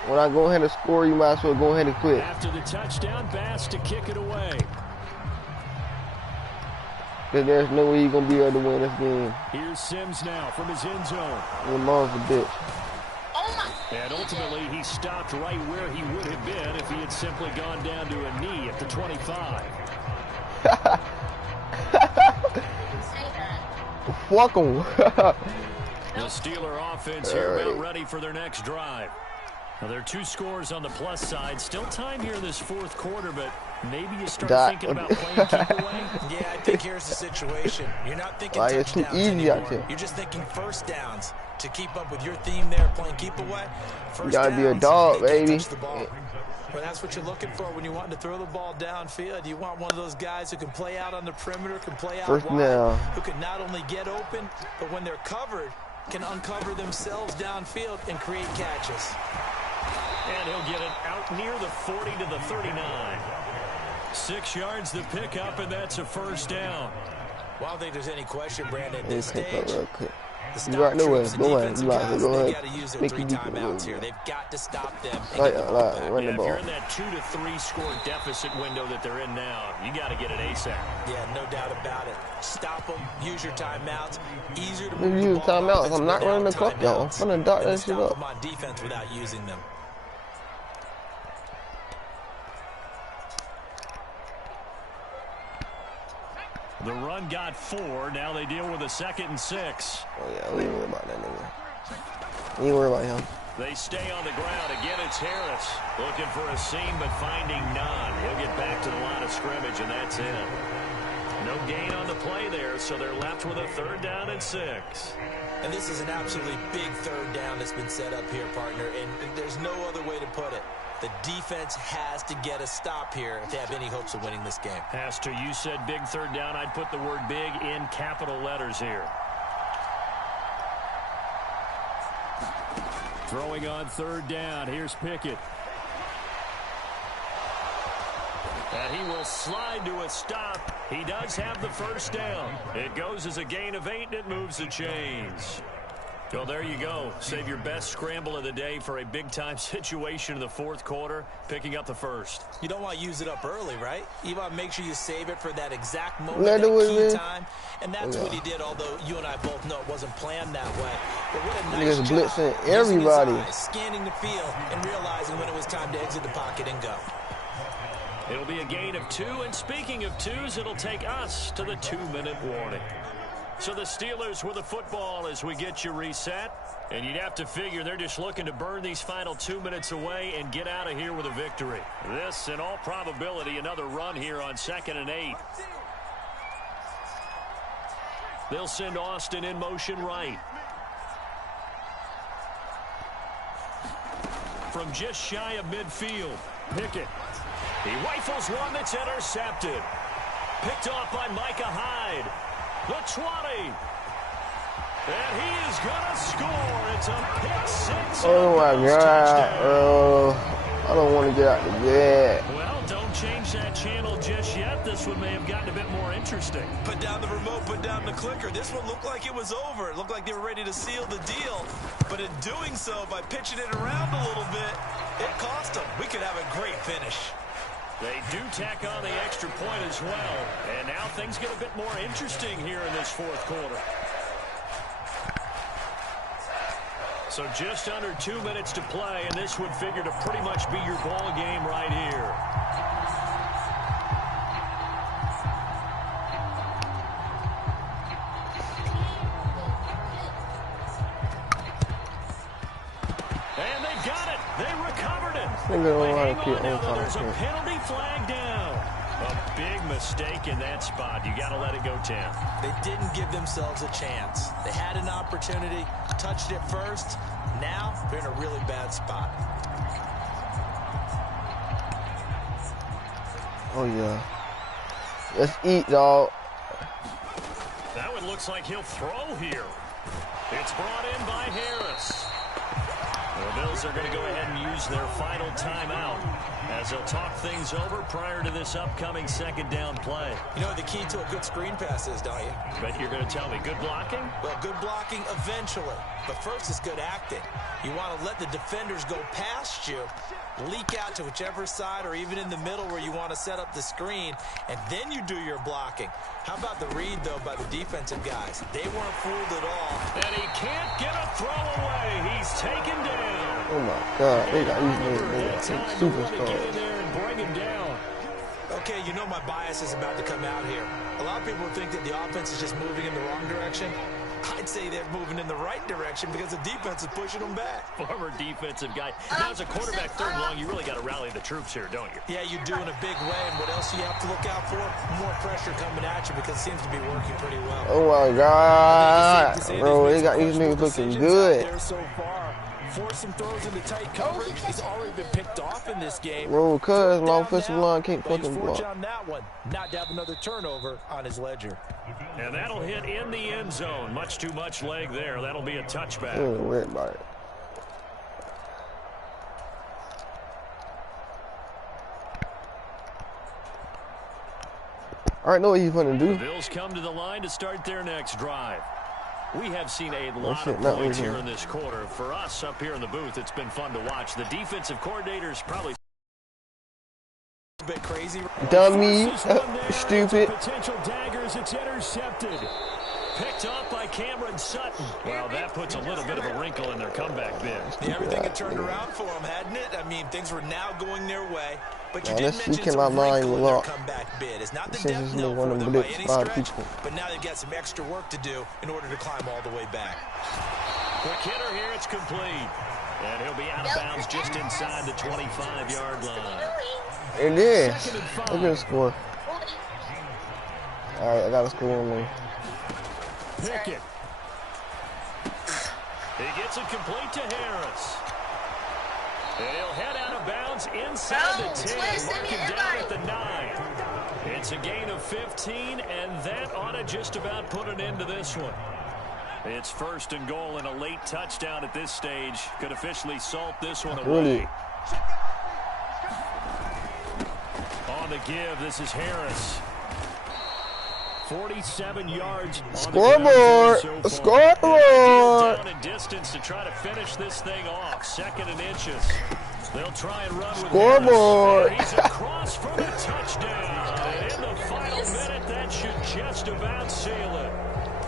When I go ahead and score, you might as well go ahead and quit. After the touchdown, Bass to kick it away. Because there's no way you're going to be able to win this game. Here's Sims now from his end zone. Your mom's a bitch. And ultimately, he stopped right where he would have been if he had simply gone down to a knee at the 25. Fuck him. The Steeler offense here about ready for their next drive. Now, there are 2 scores on the plus side. Still time here in this 4th quarter, but maybe you start thinking about playing keep away. Yeah, I think here's the situation. You're not thinking like, it's too touchdowns easy anymore. out here. You're just thinking first downs. To keep up with your theme there, playing keep away. You gotta be a dog, baby. Well, that's what you're looking for when you want to throw the ball downfield. You want one of those guys who can play out on the perimeter, can play out wide, who can not only get open, but when they're covered, can uncover themselves downfield and create catches. And he'll get it out near the 40 to the 39. 6 yards the pickup, and that's a 1st down. Well, I don't think there's any question, Brandon, at this stage. You right nowhere. Go ahead. Go ahead. Make you timeouts here. They've got to stop them. Run the ball. If you're in that 2 to 3 score deficit window that they're in now, you got to get it ASAP. Yeah, no doubt about it. Stop them. Use your timeouts. Easier to move the ball. Timeouts. I'm not running the clock, y'all. I'm gonna dot that shit up. Stop them on defense without using them. The run got 4. Now they deal with a 2nd and 6. Oh, yeah. We ain't worry about that nigga. We ain't worry about him. They stay on the ground. Again, it's Harris looking for a seam but finding none. He'll get back to the line of scrimmage, and that's it. No gain on the play there, so they're left with a 3rd down and 6. And this is an absolutely big 3rd down that's been set up here, partner, and there's no other way to put it. The defense has to get a stop here if they have any hopes of winning this game. Has to. You said big 3rd down. I'd put the word big in capital letters here. Throwing on 3rd down. Here's Pickett. And he will slide to a stop. He does have the 1st down. It goes as a gain of 8, and it moves the chains. Well, there you go. Save your best scramble of the day for a big-time situation in the 4th quarter, picking up the 1st. You don't want to use it up early, right? You want to make sure you save it for that exact moment, that key time. And that's what he did, although you and I both know it wasn't planned that way. But what a nice job. Blitzing everybody. Eyes, scanning the field and realizing when it was time to exit the pocket and go. It'll be a gain of 2, and speaking of 2s, it'll take us to the 2-minute warning. So the Steelers with the football as we get you reset. And you'd have to figure they're just looking to burn these final 2 minutes away and get out of here with a victory. This, in all probability, another run here on 2nd and 8. They'll send Austin in motion right. From just shy of midfield, Pickett. He rifles one that's intercepted. Picked off by Micah Hyde. The 20. And he is going to score. It's a pick 6. Oh, my God. I don't want to get out the bed. Well, don't change that channel just yet. This one may have gotten a bit more interesting. Put down the remote, put down the clicker. This one looked like it was over. It looked like they were ready to seal the deal. But in doing so, by pitching it around a little bit, it cost them. We could have a great finish. They do tack on the extra point as well. And now things get a bit more interesting here in this 4th quarter. So just under 2 minutes to play, and this would figure to pretty much be your ball game right here. And they got it. They recovered it. There's a penalty flag down. A big mistake in that spot. You got to let it go, Tim. They didn't give themselves a chance. They had an opportunity, touched it first. Now they're in a really bad spot. Oh, yeah. Let's eat, dog. That one looks like he'll throw here. It's brought in by Harris. The Bills are going to go ahead and use their final timeout as they'll talk things over prior to this upcoming 2nd down play. You know what the key to a good screen pass is, don't you? But you're going to tell me, good blocking? Well, good blocking eventually. But first is good acting. You want to let the defenders go past you, leak out to whichever side or even in the middle where you want to set up the screen, and then you do your blocking. How about the read, though, by the defensive guys? They weren't fooled at all. And he can't get a throw away. He's taken down. Oh, my God. They got these superstars. Get in there and bring him down. Okay, you know my bias is about to come out here. A lot of people think that the offense is just moving in the wrong direction. I'd say they're moving in the right direction because the defense is pushing them back. Former defensive guy. Now, as a quarterback 3rd and long, you really got to rally the troops here, don't you? Yeah, you do in a big way. And what else do you have to look out for? More pressure coming at you because it seems to be working pretty well. Oh, my God. Bro, they got these niggas looking good. So far. Force some throws into tight coverage. He's already been picked off in this game. Bro, cuz my offensive line can't fucking block. On that one, not to have another turnover on his ledger. And that'll hit in the end zone. Much too much leg there. That'll be a touchback. I ain't worried about it. I already know what he's gonna do. The Bills come to the line to start their next drive. We have seen a lot of points here in this quarter. For us up here in the booth, it's been fun to watch. The defensive coordinator's probably a bit crazy. Dummy, stupid. Potential daggers, it's intercepted. Picked off by Cameron Sutton. Well, that puts a little bit of a wrinkle in their comeback bid. Yeah, everything had turned around for them, hadn't it? I mean, things were now going their way. But you did mention some wrinkle in their comeback bid. It's not the depth note for them by any stretch, but now they've got some extra work to do in order to climb all the way back. Quick hitter here, it's complete. And he'll be out of bounds just inside the 25-yard line. It is. Look at the score. All right, I got to score on me. Pickett. He gets it complete to Harris. And he'll head out of bounds inside the 10, mark it down at the 9. It's a gain of 15, and that ought to just about put an end to this one. It's 1st and goal, and a late touchdown at this stage could officially salt this one away. On the give, this is Harris. 47 yards on scoreboard. The Scoreboard. Down in distance to try to finish this thing off. 2nd and inches. They'll try and run with scoreboard. He's across for the touchdown. And in the final minute, that should just about seal it.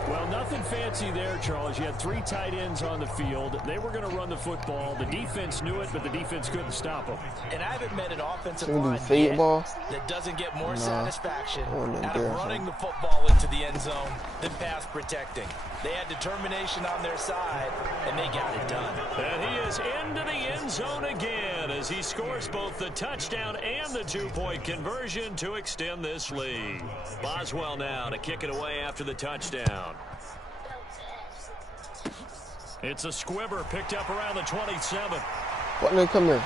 Well, nothing fancy there, Charles. You had 3 tight ends on the field. They were going to run the football. The defense knew it, but the defense couldn't stop them. And I haven't met an offensive line yet that doesn't get more satisfaction out of running the football into the end zone than pass protecting. They had determination on their side, and they got it done. And he is into the end zone again as he scores both the touchdown and the 2-point conversion to extend this lead. Boswell now to kick it away after the touchdown. It's a squibber picked up around the 27. What did come there?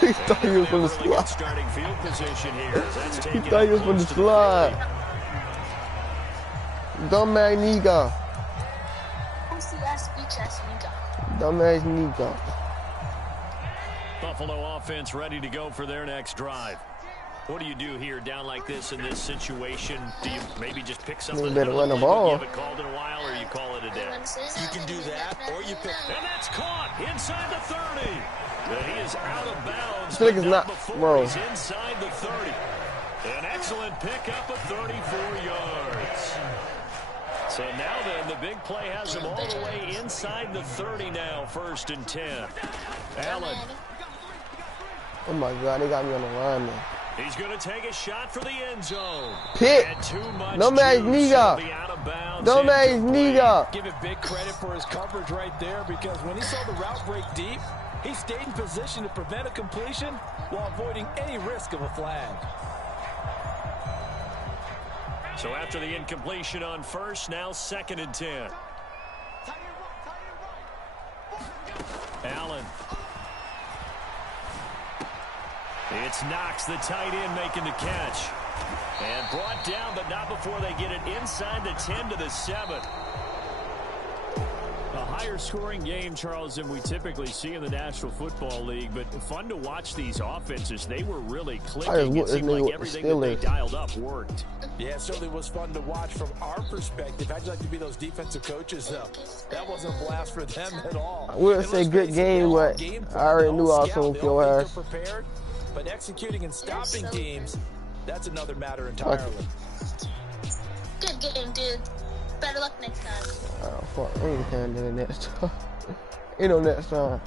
He thought he was going to slide. Starting field position here. That's He thought he was going to slide. Dumbass nigga. Dumbass nigga. Buffalo offense ready to go for their next drive. What do you do here down like this in this situation? Do you maybe just pick something? You better run the ball. You haven't called in a while, or you call it a day? You can do that, or you pick. And that's caught inside the 30. And he is out of bounds. I think it's not, bro. He's inside the 30. An excellent pickup of 34 yards. So now then, the big play has him all the way inside the 30 now, 1st and 10. Allen. Oh my God, they got me on the line, man. He's going to take a shot for the end zone. Pick. Dumbass nigga. Dumbass nigga. Give it big credit for his coverage right there, because when he saw the route break deep, he stayed in position to prevent a completion while avoiding any risk of a flag. So after the incompletion on 1st, now 2nd and 10. Allen. It's Knox, the tight end, making the catch. And brought down, but not before they get it inside the 10 to the 7. A higher scoring game, Charles, than we typically see in the National Football League, but fun to watch these offenses. They were really clicking. It seemed like everything that they dialed up worked. Yeah, it certainly was fun to watch from our perspective. How'd you like to be those defensive coaches, though? That wasn't a blast for them at all. I wouldn't say good game, but I already knew I was going to feel ass. Prepared, but executing and stopping teams, that's another matter entirely. Good game, dude. Better luck next time. Oh, fuck. I ain't gonna do the next time. Ain't no next time.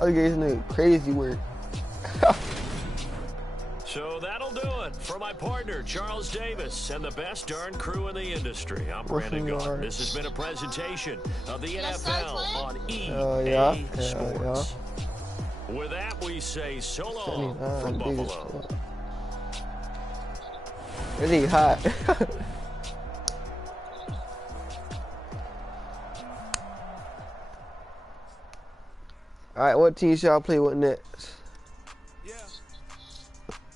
I gave this nigga crazy work. So that'll do it for my partner, Charles Davis, and the best darn crew in the industry. I'm Brandon Gaughan. This has been a presentation of the NFL on EA Sports. With that, we say so long from Buffalo. Really hot. Alright, what team shall I play with next? Yeah.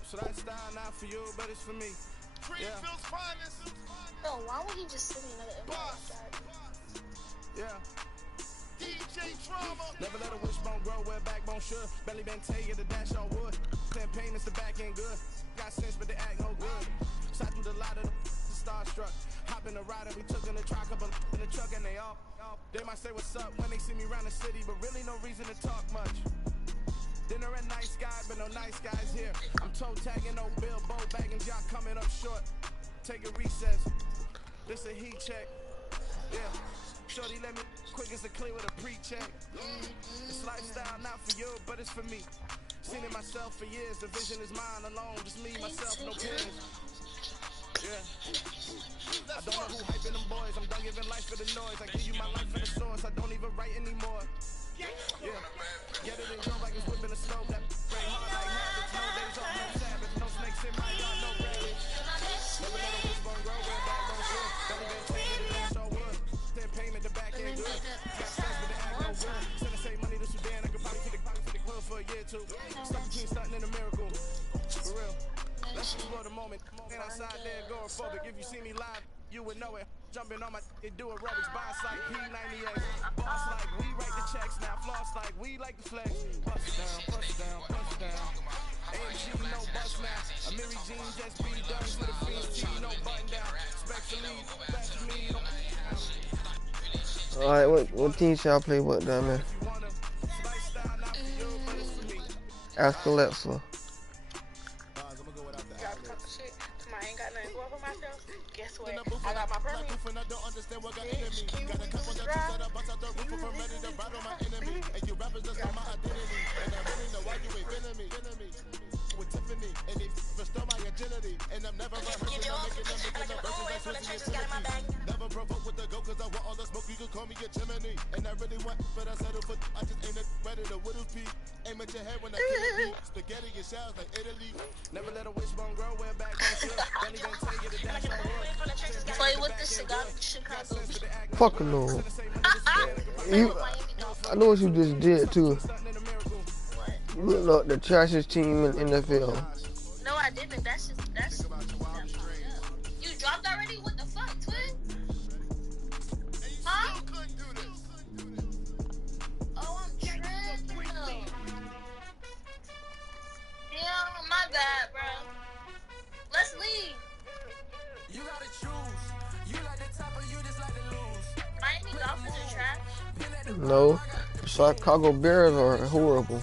So that's style not for you, but it's for me. Yeah. No, why would he just send me another Yeah. DJ Drama. Never let a wishbone grow where backbone should. Belly been taking the dash on wood. Campaign is the back end good. Got sense, but they act no good. Side through the lot of the starstruck. Hop in the ride and we took in the truck up in the truck and they all. They might say what's up when they see me around the city, but really no reason to talk much. Dinner and nice guy, but no nice guys here. I'm toe tagging, no bill, bow bagging, y'all coming up short. Take a recess. This a heat check. Yeah. Shorty let me quick as a clear with a pre-check. It's lifestyle not for you, but it's for me. Seen it myself for years. The vision is mine alone. Just me, myself, no peers. I don't know who hyping them boys. I'm done giving life for the noise. I give you my life for the source. I don't even write anymore. Yeah. Get it in your like it's whipping the snow. That brain hard like habits. No days off, no Sabbath. No snakes in my yard, no rabbits. Never let a wishbone grow where back don't shit. Don't even take it in so wood. Then payment the back end good. Got sense but the act no good. Send the same money to Sudan. I could probably take the club for a year or two. Stuck between stunting and a miracle. For real. Let's explore the moment. And outside there going forward. If you see me live, you would know it. Jumping on my do aerobics, boss like P98. Boss like we write the checks now. Floss like we like the flex. Bust it down, bust it down, bust it down. AMG no bust now. A Mary Jean just be done for the fiends. T no button down. Specs to lead, best me. Alright, what team shall I play with down there? Ask Alexa. Guess what? I got my permit. With Tiffany and they restore my agility and I'm never never provoke with the go cause I want all the smoke you can call me a chimney and I really want but I settle for I just ain't ready to whittle pea aim at your head when I kill it spaghetti and shells like Italy never let a wishbone grow where back don't shit don't even take it down Play with the Chicago. Fuck no. I know what you just did too. You look like the trashiest team in NFL. No, I didn't. That's you dropped already? What the fuck, twin? Huh? Oh, I'm tripping. Yeah, my bad, bro. Let's leave. You gotta choose. You like the top or you just like to lose. Miami Dolphins are trash. No, the Chicago Bears are horrible.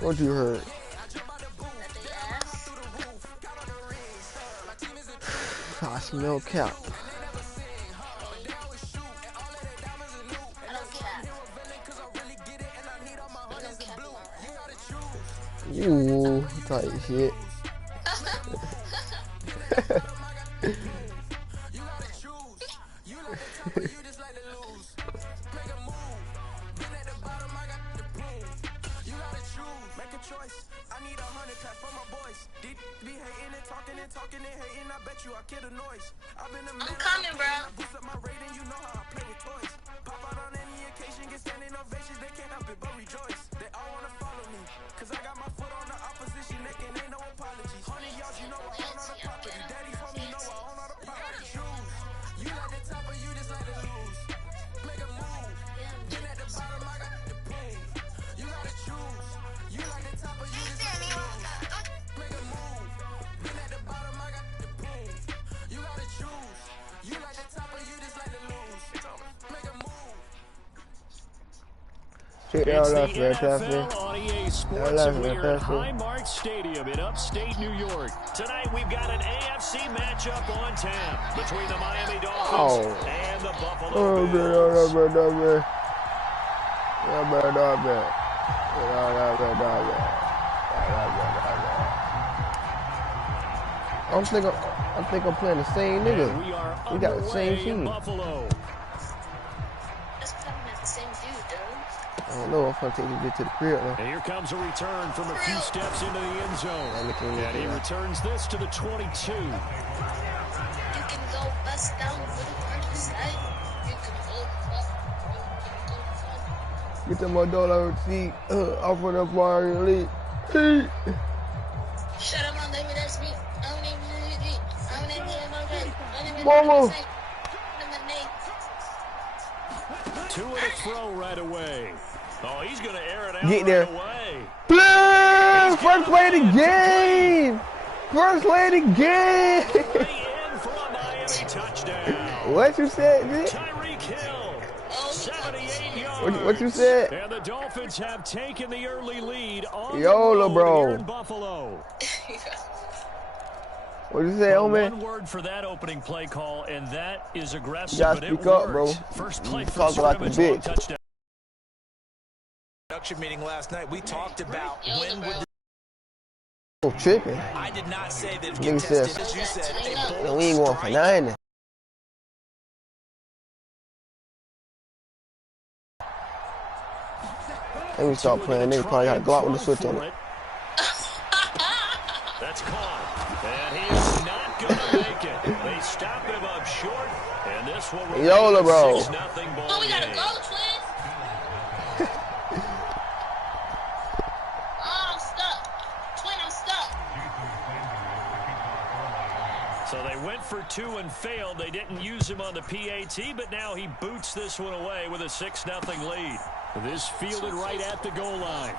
What you heard? I smell cap. You tight shit. I'm coming, bro. Check that It's the out, NFL on EA Sports, and we're at Highmark Stadium in upstate New York. Tonight, we've got an AFC matchup on tap between the Miami Dolphins and the Buffalo Bills. I think I'm playing the same nigga. We got the same team. Buffalo. I don't know if I'm taking it to the crib now. And here comes a return from a few steps into the end zone. And he returns this to the 22. You can go bust down with the first side. You can go fuck. Get them $1 seat off of the fire league. Shut up, my baby, that's me. I don't even need I don't even my baby. Mama. Two in a throw right away. Oh, he's going to air it out Get there. right away. Blue! First play of the game! First play of the game! In for a Miami touchdown. What you said, bitch? Tyreek Hill, 78 yards. What you said? And the Dolphins have taken the early lead on YOLO, the road bro. here in Buffalo. What you say, homie? One word for that opening play call, and that is aggressive. You gotta but speak it up, bro. worked. First play You for talk like a scrimmage, long bitch. touchdown. production meeting last night, we talked about when would tripping. I did not say that it Nigga tested, said, as you said, a we bold ain't going for strike. nothing. Let me start playing. Nigga probably got a Glock with the switch on it. That's caught. And he is not going to make it. They stop him up short. And this will remain Yola, bro. 6-0 ball Oh, we gotta game. go, twins. Oh, I'm stuck. Twin, I'm stuck. So they went for 2 and failed. They didn't use him on the PAT, but now he boots this one away with a 6-0 lead. This fielded right at the goal line.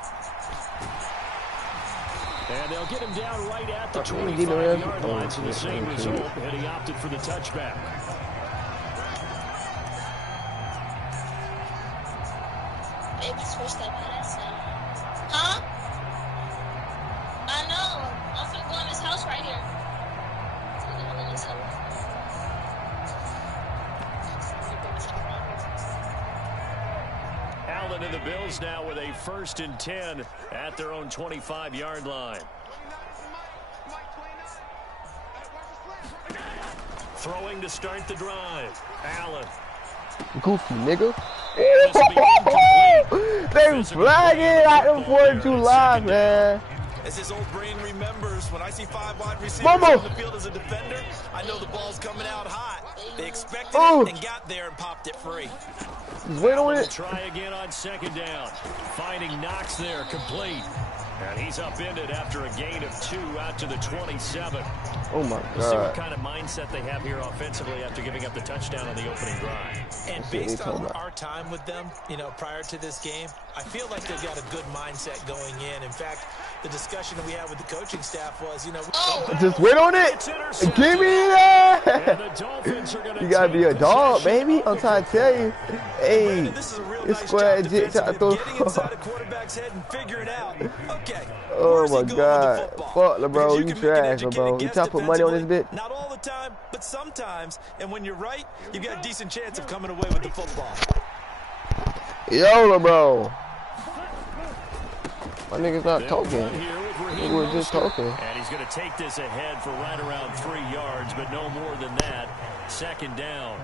And they'll get him down right at the 25-yard line. So the same result, and he opted for the touchback. Baby switched up how that sound. Huh? I know. I'm finna go in this house right here. I'm gonna go in this house. Allen and the Bills now with a 1st and 10 at their own 25-yard line. Throwing to start the drive. Allen. Goofy, nigga. This will be incomplete. They flagging out the 4th of July, man. As his old brain remembers, when I see 5 wide receivers Momo. on the field as a defender, I know the ball's coming out hot. They expected Oh. it and got there and popped it free. Just wait on We'll it. try again on 2nd down. Finding Knox there, complete. And he's upended after a gain of 2 out to the 27. Oh my We'll see what God. kind of mindset they have here offensively after giving up the touchdown on the opening drive. And That's what based they talking on about. our time with them, prior to this game, I feel like they've got a good mindset going in. In fact, the discussion that we had with the coaching staff was, Just wait on it. Give me that. And the Dolphins are gonna You gotta be a take dog, possession baby. of I'm the trying to tell you. Hey, Brandon, this is a real this nice square job jit trying to defensively throw. of getting inside a quarterback's head and figuring out, okay, Oh where's he my going with the God. football? Fuck, bro. Because You can make an trash, educated bro. You guess trying to put money on this defensively. bitch? Not all the time, but sometimes. And when you're right, you've got a decent chance of coming away with the football. YOLO, bro. My nigga's not They'll talking. run here with Raheem We were just Mostert. talking. And he's going to take this ahead for right around 3 yards, but no more than that. 2nd down.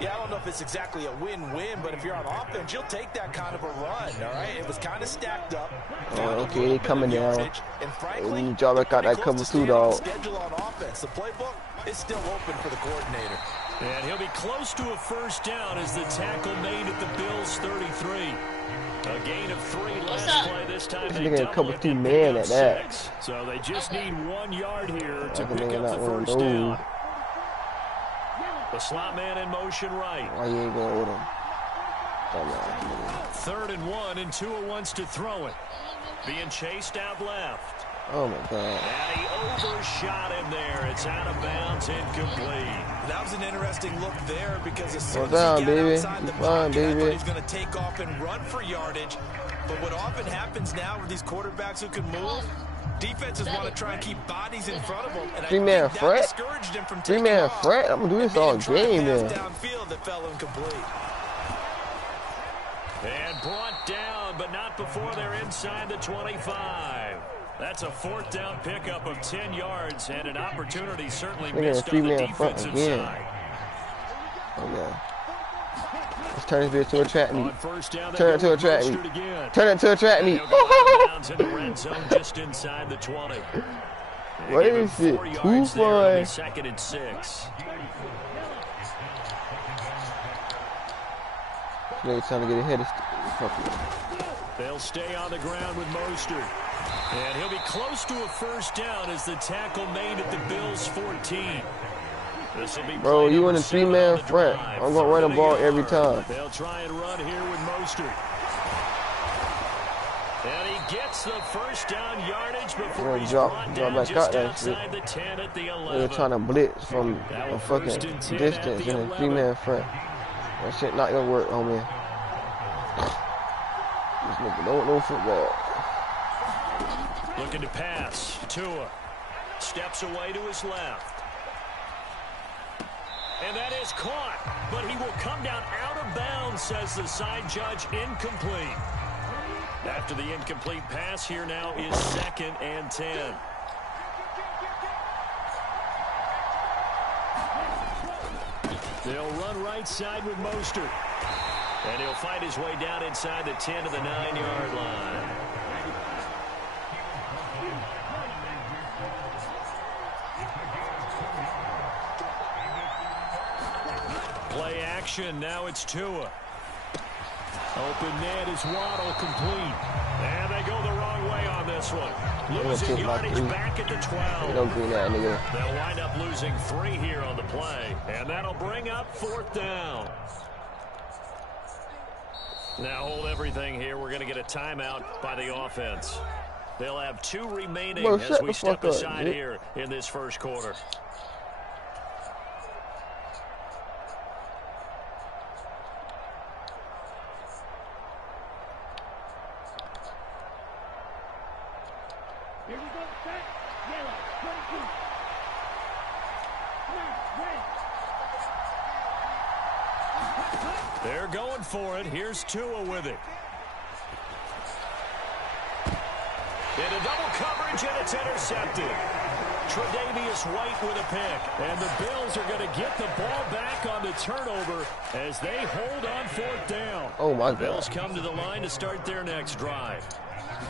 Yeah, I don't know if it's exactly a win-win, but if you're on offense, you'll take that kind of a run, all right? It was kind of stacked up. Oh, okay, they coming down. And frankly, And you drop back out that cover 2, dog. schedule on offense. The playbook is still open for the coordinator. And he'll be close to a 1st down as the tackle made at the Bills' 33. A gain of 3 last play. This time This they nigga double cover it 2 and man pick at up that. 6. So they just need 1 yard here to Like a pick nigga up not the one of 1st down. those. The slot man in motion right. Why you ain't going with him? Dumbass. 3rd and 1, and Tua wants to throw it. Being chased out left. Oh my God. And he overshot him there. It's out of bounds, incomplete. That was an interesting look there because as soon Well as he done, got baby. outside You the fine, pocket, I baby. thought he was going to take off and run for yardage. But what often happens now with these quarterbacks who can move, defenses want to try and keep bodies in front of them. And I Three-man think fret? that discouraged him from taking 3-man off. fret? I'm gonna do this And all made him try game, a man. pass downfield that fell incomplete. And brought down, but not before they're inside the 25. That's a 4th down pickup of 10 yards and an opportunity certainly Look at missed that on the 3-man front defensive again. side. Oh yeah. Let's turn this bitch to a track meet. On 1st down, they Turn it go to a with track Mostert meet. again. Turn it to a track And meet. he'll go out of bounds in the red zone just inside the 20. They What give him is it? 4 Two yards there. It'll be for- 2nd and 6. Nigga trying to get ahead of fucking. They'll stay on the ground with Mostert. And he'll be close to a 1st down as the tackle made at the Bills' 14. This will be Bro, play you number in a 7 3-man on the front. drive. I'm gonna run the 30 ball every yards. time. They'll try and run here with Mostert. And he gets the 1st down yardage before Yeah, he's drop brought down back just out that shit. outside the 10 at the 11. They're trying to blitz from That a one fucking 1st and 10 at distance the in a 11. 3-man front. That shit not gonna work, homie. This nigga don't know football. Looking to pass. Tua steps away to his left. And that is caught. But he will come down out of bounds, says the side judge. Incomplete. After the incomplete pass, here now is 2nd and 10. They'll run right side with Mostert. And he'll fight his way down inside the 10 to the 9-yard line. Play action. Now it's Tua. Open net is Waddle, complete. And they go the wrong way on this one. Losing yardage back at the 12. They'll wind up losing 3 here on the play. And that'll bring up 4th down. Now hold everything here. We're going to get a timeout by the offense. They'll have 2 remaining as we step aside here in this first quarter. Here we go, set, yellow, 22. They're going for it. Here's Tua with it. Into double coverage, and it's intercepted. Tre'Davious White with a pick. And the Bills are going to get the ball back on the turnover as they hold on 4th down. Oh, my God. The Bills come to the line to start their next drive.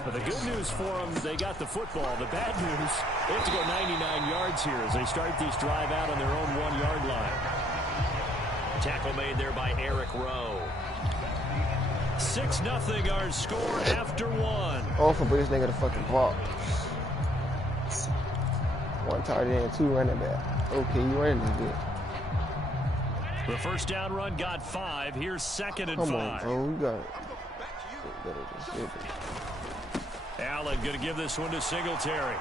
But the good news for them, they got the football. The bad news, they have to go 99 yards here as they start this drive out on their own 1-yard line. Tackle made there by Eric Rowe. 6-0 our score after 1. Oh, for this nigga the fucking ball. 1 tight end, 2 running back. Okay, you running this good. The first down run got 5. Here's 2nd and 5. Come on, bro. We got it. Allen going to give this one to Singletary.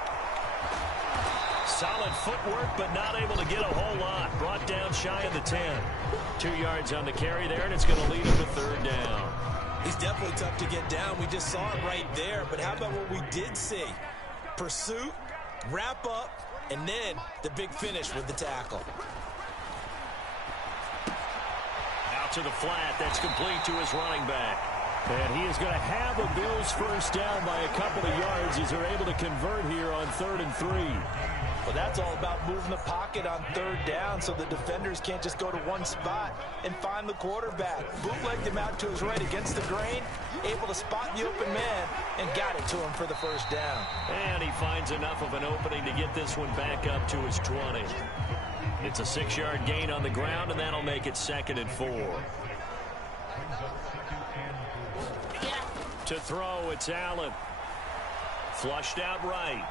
Solid footwork, but not able to get a whole lot. Brought down shy of the 10. 2 yards on the carry there, and it's going to lead him to 3rd down. He's definitely tough to get down. We just saw it right there. But how about what we did see? Pursuit, wrap up, and then the big finish with the tackle. Out to the flat. That's complete to his running back. And he is going to have a Bills first down by a couple of yards as they're able to convert here on 3rd and 3. Well, that's all about moving the pocket on 3rd down so the defenders can't just go to one spot and find the quarterback. Bootlegged him out to his right against the grain, able to spot the open man, and got it to him for the first down. And he finds enough of an opening to get this one back up to his 20. It's a 6-yard gain on the ground, and that'll make it 2nd and 4. To throw, it's Allen. Flushed out right.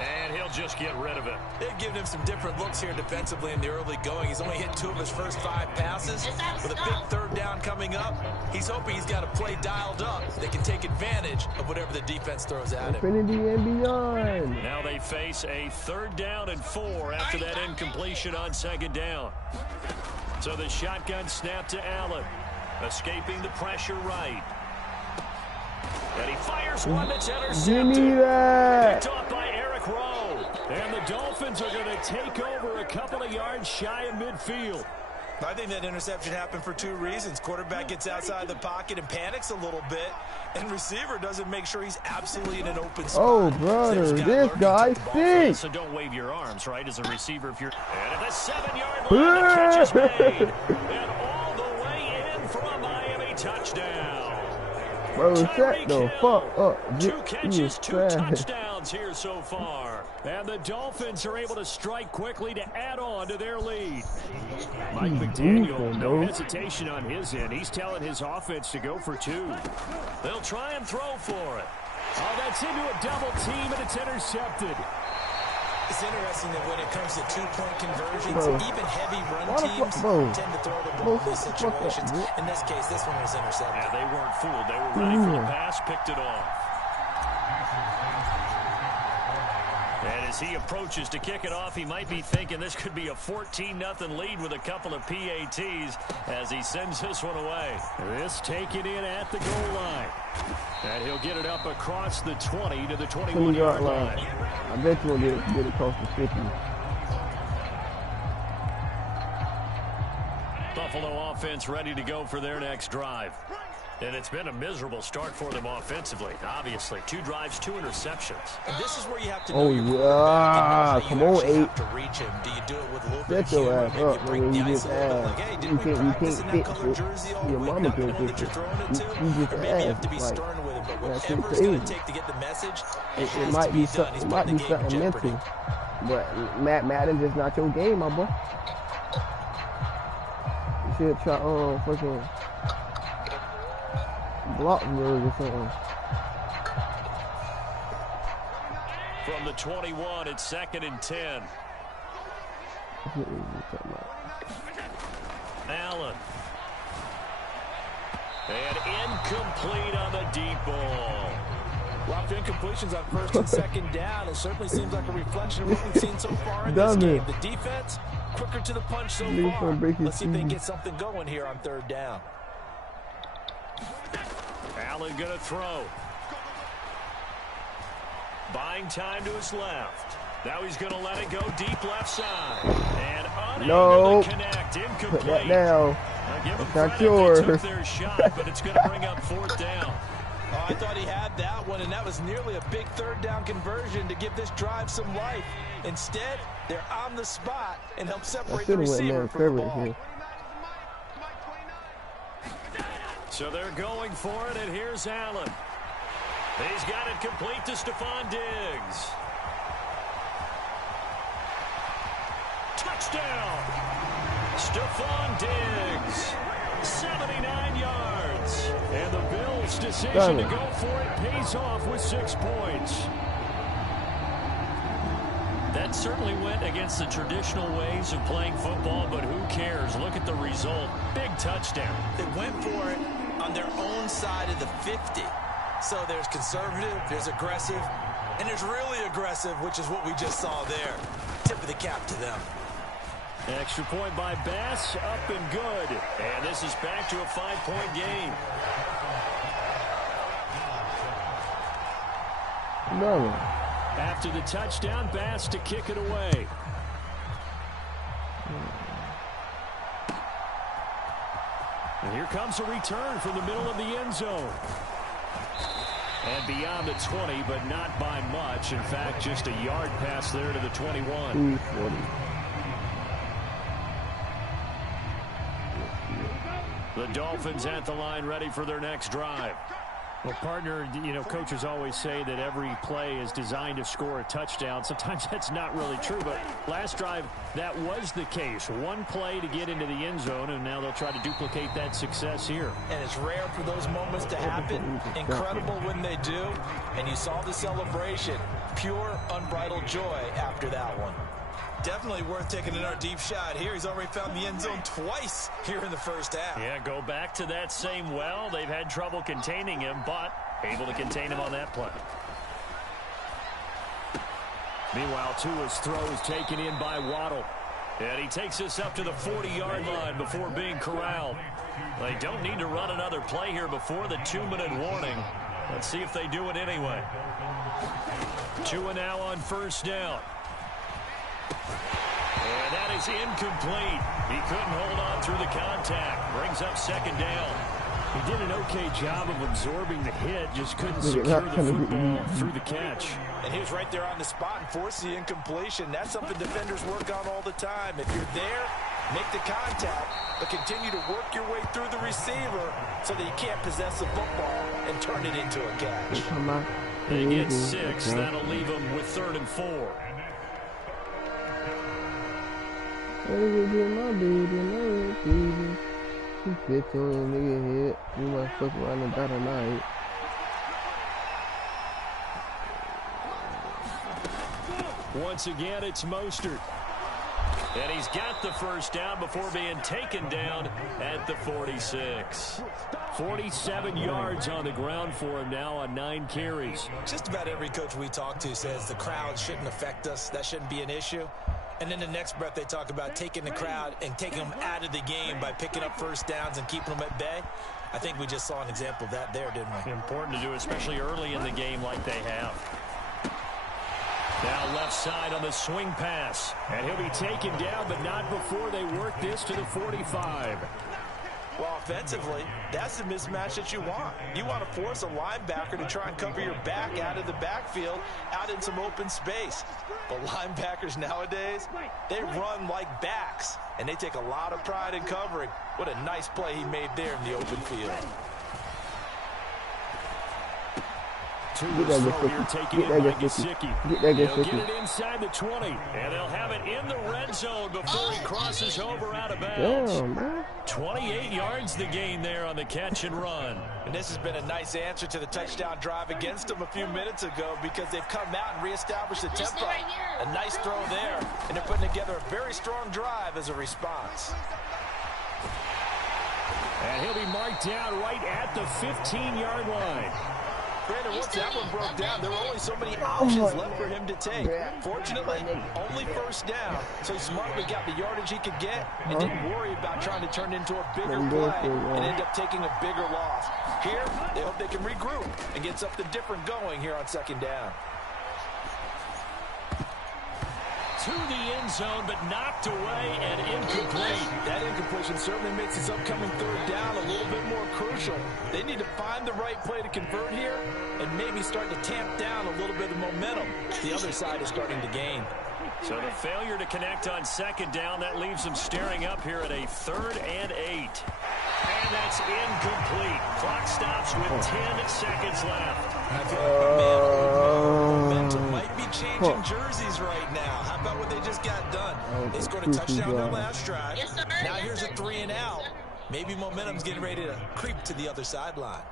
And he'll just get rid of it. They've given him some different looks here defensively in the early going. He's only hit 2 of his first 5 passes. With a big 3rd down coming up, he's hoping he's got a play dialed up. They can take advantage of whatever the defense throws at him. Infinity and beyond. Now they face a 3rd down and 4 after that incompletion on 2nd down. So the shotgun snap to Allen. Escaping the pressure right. And he fires one that's intercepted. Give me that. Picked off by Eric Rowe. And the Dolphins are going to take over a couple of yards shy of midfield. I think that interception happened for 2 reasons. Quarterback gets outside the pocket and panics a little bit, and receiver doesn't make sure he's absolutely in an open spot. Oh, brother, this guy stinks. So don't wave your arms, right, as a receiver if you're... And at the 7-yard line, the catch is made. And all the way in for a Miami touchdown. Bro, set the fuck up. 2 catches, 2 touchdowns here so far. And the Dolphins are able to strike quickly to add on to their lead. Mike McDaniel, no hesitation on his end. He's telling his offense to go for 2. They'll try and throw for it. Oh, that's into a double team, and it's intercepted. It's interesting that when it comes to 2-point conversions, even heavy run teams tend to throw the ball in these situations. In this case, this one was intercepted. Yeah, they weren't fooled. They were ready for the pass, picked it off. And as he approaches to kick it off, he might be thinking this could be a 14-0 lead with a couple of PATs as he sends this one away. This taken in at the goal line. And he'll get it up across the 20 to the 21-yard line. I bet you'll get it across the 50. Buffalo offense ready to go for their next drive. And it's been a miserable start for them offensively, obviously. 2 drives, 2 interceptions. And this is where you have to know your quarterback. Come on, 8. Have to reach him. Do you do it with a little bit of Set your humor? ass Maybe you up, break man. the You ice just a little bit, ass. like, hey, You didn't we can't practice in that fix colored it. jersey all Your week? mama Now can't we know fix that you're it. throwing it to. You just Or maybe you have ass. to be Like, stern with him. But that's whatever it's going crazy. to take to get the message, it It has might to be be done. something. He's It might putting be the game in something jeopardy. mental. But Madden just not your game, my boy. You should try fucking block rules or something. From the 21, it's 2nd and 10. Allen. And incomplete on the deep ball. A lot of incompletions on 1st and 2nd down. It certainly seems like a reflection of what we've seen so far in this game. The defense, quicker to the punch so far. Let's see if they can get something going here on 3rd down. Allen going to throw. Buying time to his left. Now he's going to let it go deep left side. And unable to connect. Incomplete. Put that down. Give them It's not credit, yours. they took their shot, but it's going to bring up 4th down. Oh, I thought he had that one, and that was nearly a big 3rd down conversion to give this drive some life. Instead, they're on the spot and help separate the receiver from the ball. So they're going for it, and here's Allen. He's got it complete to Stephon Diggs. Touchdown! Stephon Diggs, 79 yards. And the Bills' decision to go for it pays off with 6 points. That certainly went against the traditional ways of playing football, but who cares? Look at the result. Big touchdown. They went for it on their own side of the 50. So there's conservative, there's aggressive, and there's really aggressive, which is what we just saw there. Tip of the cap to them. Extra point by Bass, up and good. And this is back to a 5-point game. No. After the touchdown, Bass to kick it away. And here comes a return from the middle of the end zone. And beyond the 20, but not by much. In fact, just a yard pass there to the 21. 240. The Dolphins at the line, ready for their next drive. Well, partner, you know, coaches always say that every play is designed to score a touchdown. Sometimes that's not really true, but last drive, that was the case. One play to get into the end zone, and now they'll try to duplicate that success here. And it's rare for those moments to happen. Incredible when they do. And you saw the celebration. Pure, unbridled joy after that one. Definitely worth taking another deep shot here. He's already found the end zone twice here in the first half. Yeah, go back to that same well. They've had trouble containing him, but able to contain him on that play. Meanwhile, Tua's throw is taken in by Waddle. And he takes us up to the 40-yard line before being corralled. They don't need to run another play here before the 2-minute warning. Let's see if they do it anyway. Tua now on 1st down. And that is incomplete. He couldn't hold on through the contact. Brings up 2nd down. He did an okay job of absorbing the hit, just couldn't secure the football through the catch. And he was right there on the spot and forced the incompletion. That's something defenders work on all the time. If you're there, make the contact, but continue to work your way through the receiver so that you can't possess the football and turn it into a catch. They get 6. That'll leave them with 3rd and 4. He 15, nigga hit. You might fuck around and got a night. Once again, it's Mostert. And he's got the 1st down before being taken down at the 46. 47 yards on the ground for him now on 9 carries. Just about every coach we talk to says the crowd shouldn't affect us. That shouldn't be an issue. And then the next breath they talk about taking the crowd and taking them out of the game by picking up 1st downs and keeping them at bay. I think we just saw an example of that there, didn't we? Important to do, especially early in the game like they have. Now left side on the swing pass. And he'll be taken down, but not before they work this to the 45. Well, offensively, that's the mismatch that you want. You want to force a linebacker to try and cover your back out of the backfield, out in some open space. But linebackers nowadays, they run like backs, and they take a lot of pride in covering. What a nice play he made there in the open field. Get that He'll get it inside the 20, and they'll have it in the red zone before he crosses over out of bounds. Damn, man. 28 yards the gain there on the catch and run. And this has been a nice answer to the touchdown drive against them a few minutes ago because they've come out and reestablished the tempo. A nice throw there, and they're putting together a very strong drive as a response. And he'll be marked down right at the 15-yard line. Brandon, once that one broke down, there were only so many options left for him to take. Fortunately, only first down, so he smartly got the yardage he could get and didn't worry about trying to turn it into a bigger play and end up taking a bigger loss. Here, they hope they can regroup and get something different going here on second down. To the end zone, but knocked away and incomplete. That incompletion certainly makes his upcoming third down a little bit more crucial. They need to find the right play to convert here and maybe start to tamp down a little bit of momentum. The other side is starting to gain. So the failure to connect on second down, that leaves them staring up here at a 3rd and 8. And that's incomplete. Clock stops with 10 seconds left. I feel like momentum might be changing jerseys right now. How about what they just got done? They scored a touchdown on their last drive. Now here's a 3 and out. Maybe momentum's getting ready to creep to the other sideline.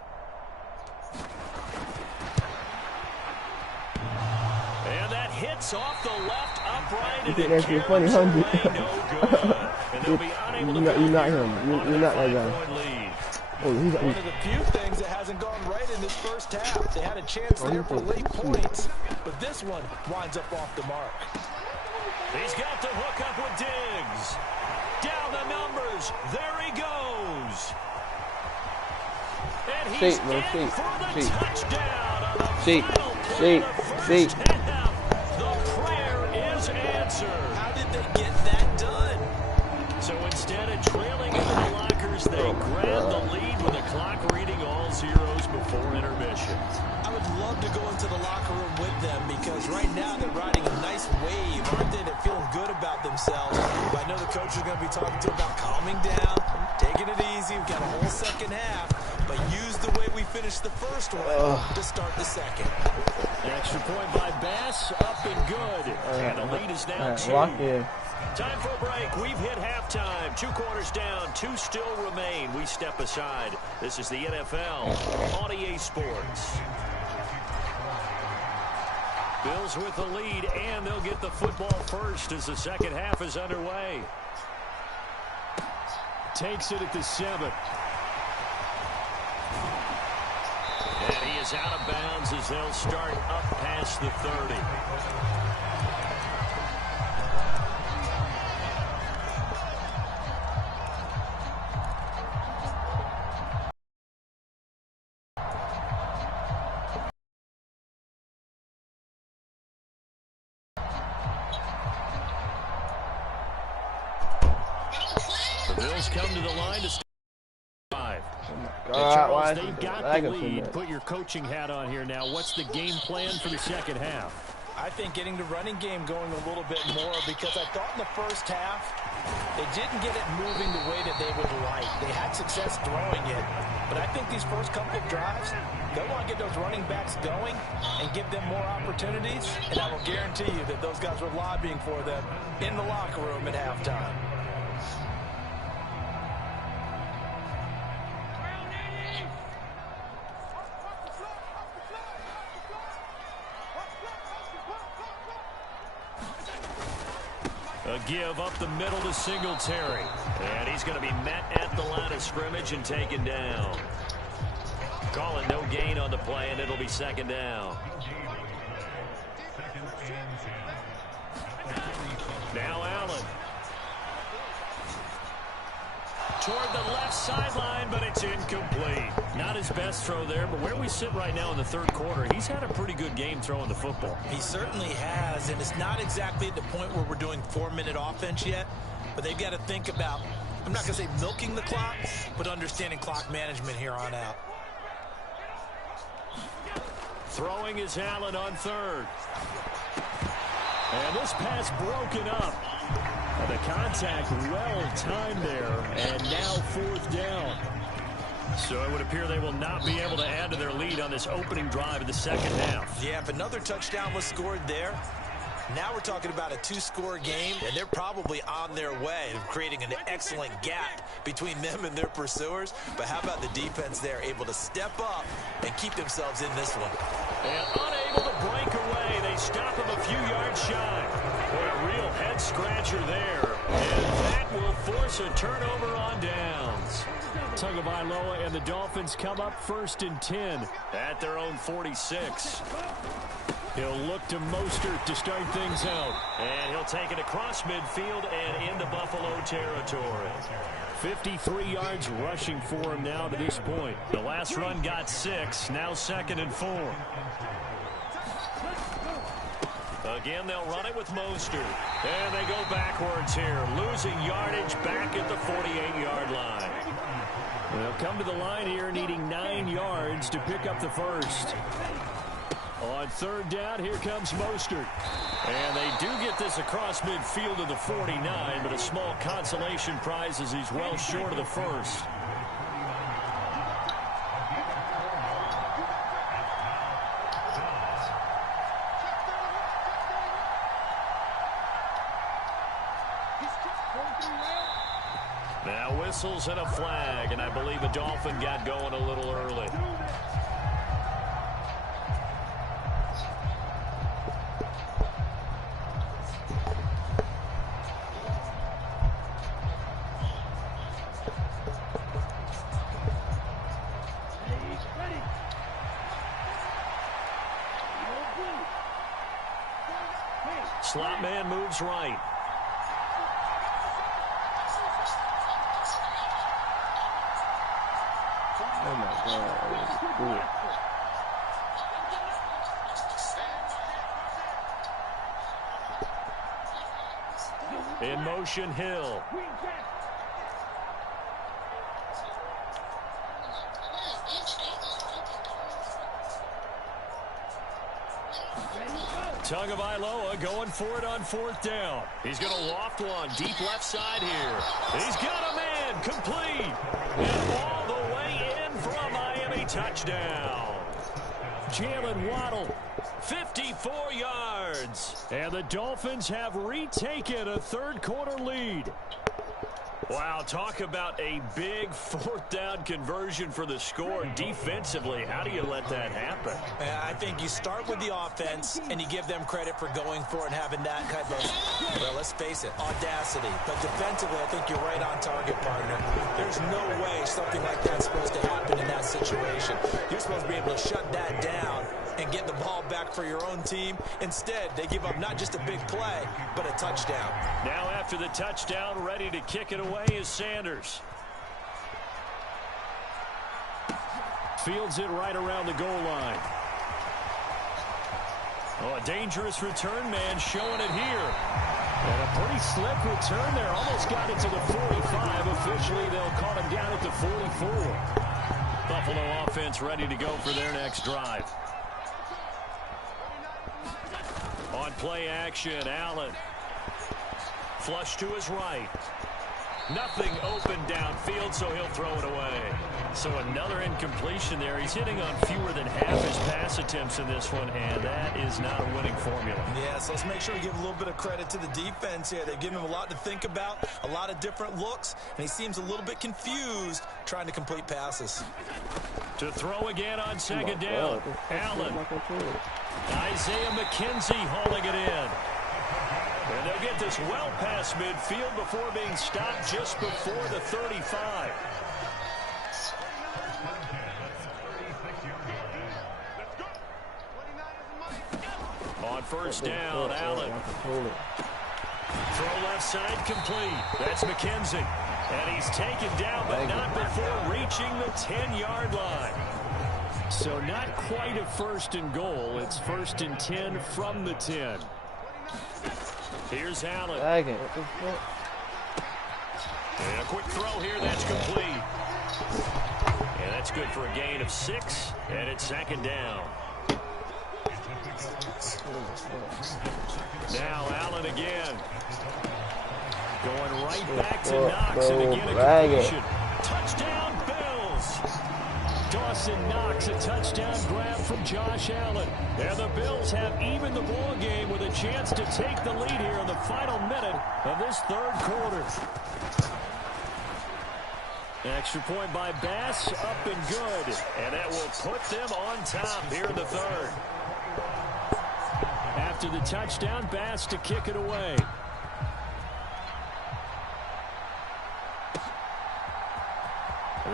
And that hits off the left upright. You think that's your funny, huh? You're not him. You're not that guy. Oh, he's one of the few things that hasn't gone right in this first half. They had a chance there for late points, but this one winds up off the mark. He's got the hook up with Diggs. Down the numbers. There he goes. And he's in for the touchdown on the final play of the first half. The prayer is answered. How did they get that done? So instead of trailing into the lockers, they grab the lead with the clock reading all zeros before intermission. I would love to go into the locker room with them because right now they're riding a nice wave, aren't they? They're feeling good about themselves. But I know the coach is going to be talking to them about calming down, taking it easy. We've got a whole second half, but use the way we finished the first one to start the second. Extra point by Bass, up and good. And the lead is now 2. Time for a break. We've hit halftime. 2 quarters down. 2 still remain. We step aside. This is the NFL on EA Sports. Bills with the lead, and they'll get the football first as the second half is underway. Takes it at the 7. And he is out of bounds as they'll start up past the 30. The Bills come to the line to start 5. Charles, they've got the lead. Put your coaching hat on here now. What's the game plan for the second half? I think getting the running game going a little bit more because I thought in the first half they didn't get it moving the way that they would like. They had success throwing it, but I think these first couple of drives, they want to get those running backs going and give them more opportunities, and I will guarantee you that those guys were lobbying for them in the locker room at halftime. A give up the middle to Singletary. And he's going to be met at the line of scrimmage and taken down. Calling no gain on the play, and it'll be second down. Now Allen. Toward the left sideline, but it's incomplete. Not his best throw there, but where we sit right now in the third quarter, he's had a pretty good game throwing the football. He certainly has, and it's not exactly at the point where we're doing 4-minute offense yet, but they've got to think about I'm not going to say milking the clock, but understanding clock management here on out. Throwing is Allen on third. And this pass broken up. And the contact well timed there. And now fourth down. So it would appear they will not be able to add to their lead on this opening drive of the second half. Yeah, if another touchdown was scored there, now we're talking about a two-score game, and they're probably on their way of creating an excellent gap between them and their pursuers. But how about the defense there, able to step up and keep themselves in this one? And unable to break away. They stop him a few yards shy. Boy, a real head-scratcher there. And that will force a turnover on downs. Tagovailoa and the Dolphins come up 1st and 10 at their own 46. He'll look to Mostert to start things out. And he'll take it across midfield and into Buffalo territory. 53 yards rushing for him now to this point. The last run got 6, now 2nd and 4. Again, they'll run it with Mostert. And they go backwards here, losing yardage back at the 48-yard line. They'll come to the line here needing 9 yards to pick up the first. On third down, here comes Mostert. And they do get this across midfield to the 49, but a small consolation prize as he's well short of the first. Now whistles and a flag, and I believe a Dolphin got going a little early. Slot man moves right. Oh my God, good. In motion, Hill. Tagovailoa going for it on 4th down. He's going to loft one deep left side here. He's got a man complete. And all the way in for a Miami touchdown. Jalen Waddle, 54 yards. And the Dolphins have retaken a third-quarter lead. Wow, talk about a big 4th down conversion for the score defensively. How do you let that happen? I think you start with the offense and you give them credit for going for it and having that kind of, well, let's face it, audacity. But defensively, I think you're right on target, partner. There's no way something like that's supposed to happen in that situation. You're supposed to be able to shut that down and get the ball back for your own team. Instead, they give up not just a big play, but a touchdown. Now after the touchdown, ready to kick it away is Sanders. Fields it right around the goal line. Oh, a dangerous return man showing it here. And a pretty slick return there. Almost got it to the 45. Officially, they'll call him down at the 44. Buffalo offense ready to go for their next drive. On play action, Allen. Flush to his right. Nothing open downfield, so he'll throw it away. So another incompletion there. He's hitting on fewer than half his pass attempts in this one, and that is not a winning formula. Yeah, so let's make sure we give a little bit of credit to the defense here. They've given him a lot to think about, a lot of different looks, and he seems a little bit confused trying to complete passes. To throw again on second down. Allen. Isaiah McKenzie hauling it in. And they'll get this well past midfield before being stopped just before the 35. On first down, Allen. Throw left side complete. That's McKenzie. And he's taken down, but not before reaching the 10-yard line. So not quite a 1st and goal. It's 1st and 10 from the 10. Here's Allen. And a quick throw here, that's complete. And that's good for a gain of 6, and it's second down. Now Allen again. Going right back to Knox, and again a completion. Touchdown, Bills! Dawson Knox, a touchdown grab from Josh Allen. And the Bills have evened the ball game with a chance to take the lead here in the final minute of this third quarter. Extra point by Bass, up and good. And that will put them on top here in the third. After the touchdown, Bass to kick it away.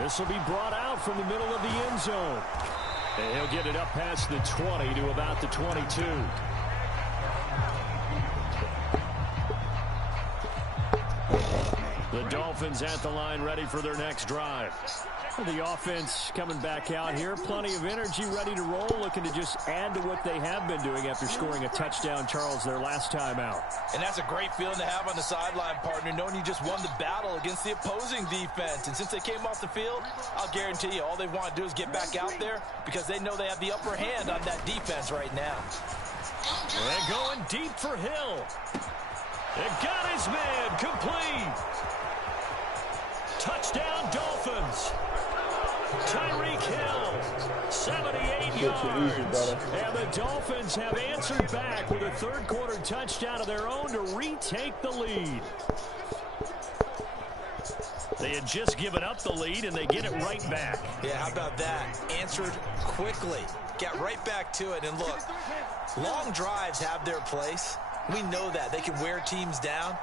This will be brought out from the middle of the end zone. And he'll get it up past the 20 to about the 22. The Dolphins at the line ready for their next drive. The offense coming back out here. Plenty of energy, ready to roll, looking to just add to what they have been doing after scoring a touchdown, Charles, their last time out. And that's a great feeling to have on the sideline, partner, knowing you just won the battle against the opposing defense. And since they came off the field, I'll guarantee you all they want to do is get back out there because they know they have the upper hand on that defense right now. They're going deep for Hill. It got his man complete. Touchdown, Dolphins. Tyreek Hill, 78 yards. And the Dolphins have answered back with a third-quarter touchdown of their own to retake the lead. They had just given up the lead, and they get it right back. Yeah, how about that? Answered quickly. Get right back to it. And look, long drives have their place. We know that. They can wear teams down.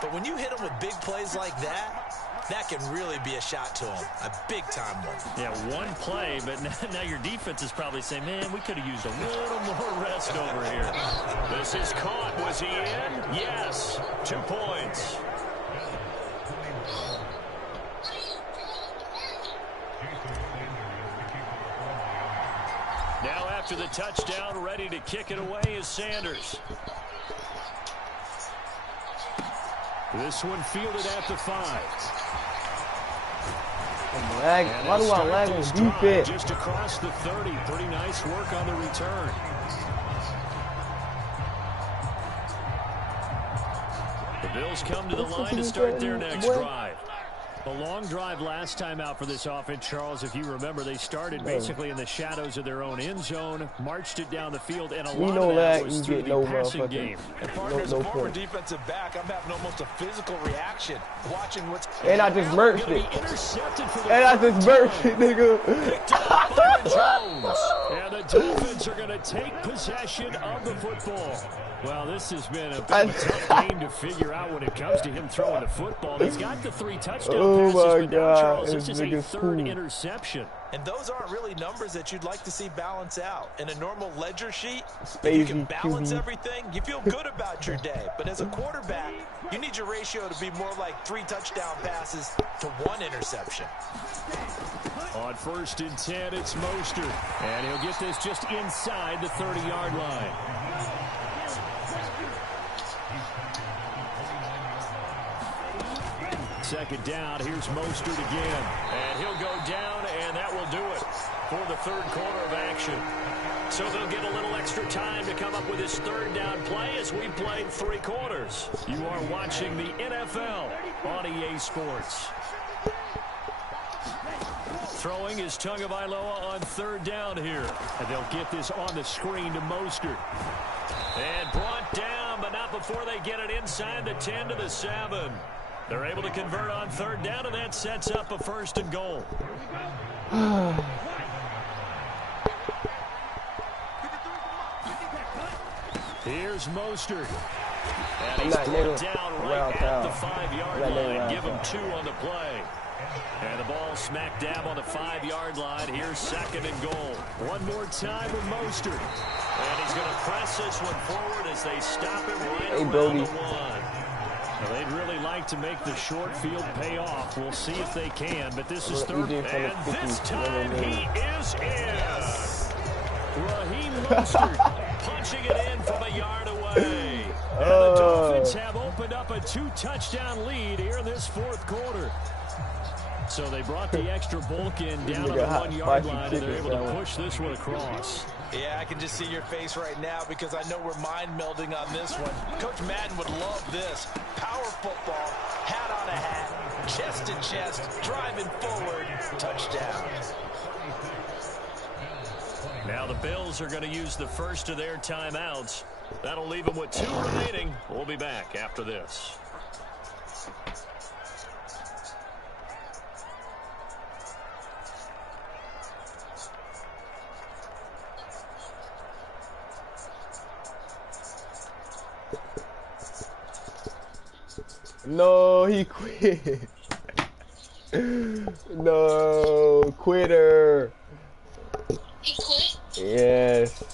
But when you hit them with big plays like that, that can really be a shot to them. A big-time one. Yeah, one play, but now your defense is probably saying, man, we could have used a little more rest over here. This is caught. Was he in? Yes. 2 points. Now after the touchdown, ready to kick it away is Sanders. This one fielded at the 5. Why do I lag on defense? Just across the 30. Pretty nice work on the return. The Bills come to the line to start their next drive. A long drive last time out for this offense, Charles. If you remember, they started basically in the shadows of their own end zone, marched it down the field, and a lot of that was through the passing game. And partners, a former defensive back, I'm having almost a physical reaction watching what's... And I just merged it. And I just merged it, nigga. And the Dolphins are going to take possession of the football. Well, this has been a bit of a tough game to figure out when it comes to him throwing the football. He's got the 3 touchdown passes, but now, Charles, this is a third interception. And those aren't really numbers that you'd like to see balance out. In a normal ledger sheet, if you can balance everything, you feel good about your day. But as a quarterback, you need your ratio to be more like 3 touchdown passes to 1 interception. On 1st and 10, it's Mostert. And he'll get this just inside the 30-yard line. Second down, here's Mostert again. And he'll go down, and that will do it for the third quarter of action. So they'll get a little extra time to come up with his third down play as we played 3 quarters. You are watching the NFL on EA Sports. Throwing is Tagovailoa on 3rd down here. And they'll get this on the screen to Mostert. And brought down, but not before they get it inside the 10 to the 7. They're able to convert on 3rd down, and that sets up a 1st and goal. Here's Mostert. And he's brought down right at the 5-yard line. Give him 2 on the play. And the ball smack dab on the 5-yard line. Here's 2nd and goal. One more time with Mostert. And he's going to press this one forward as they stop him right around the 1. Well, they'd really like to make the short field pay off. We'll see if they can, but this is 3rd, and this time he is in. Raheem Mostert punching it in from a yard away. And the Dolphins have opened up a 2-touchdown lead here in this fourth quarter. So they brought the extra bulk in down on the 1-yard line, and they're able to push this one across. Yeah, I can just see your face right now because I know we're mind melding on this one. Coach Madden would love this. Power football, hat on a hat, chest to chest, driving forward, touchdown. Now the Bills are going to use the first of their timeouts. That'll leave them with 2 remaining. We'll be back after this. No, he quit. No, quitter. He quit? Yes.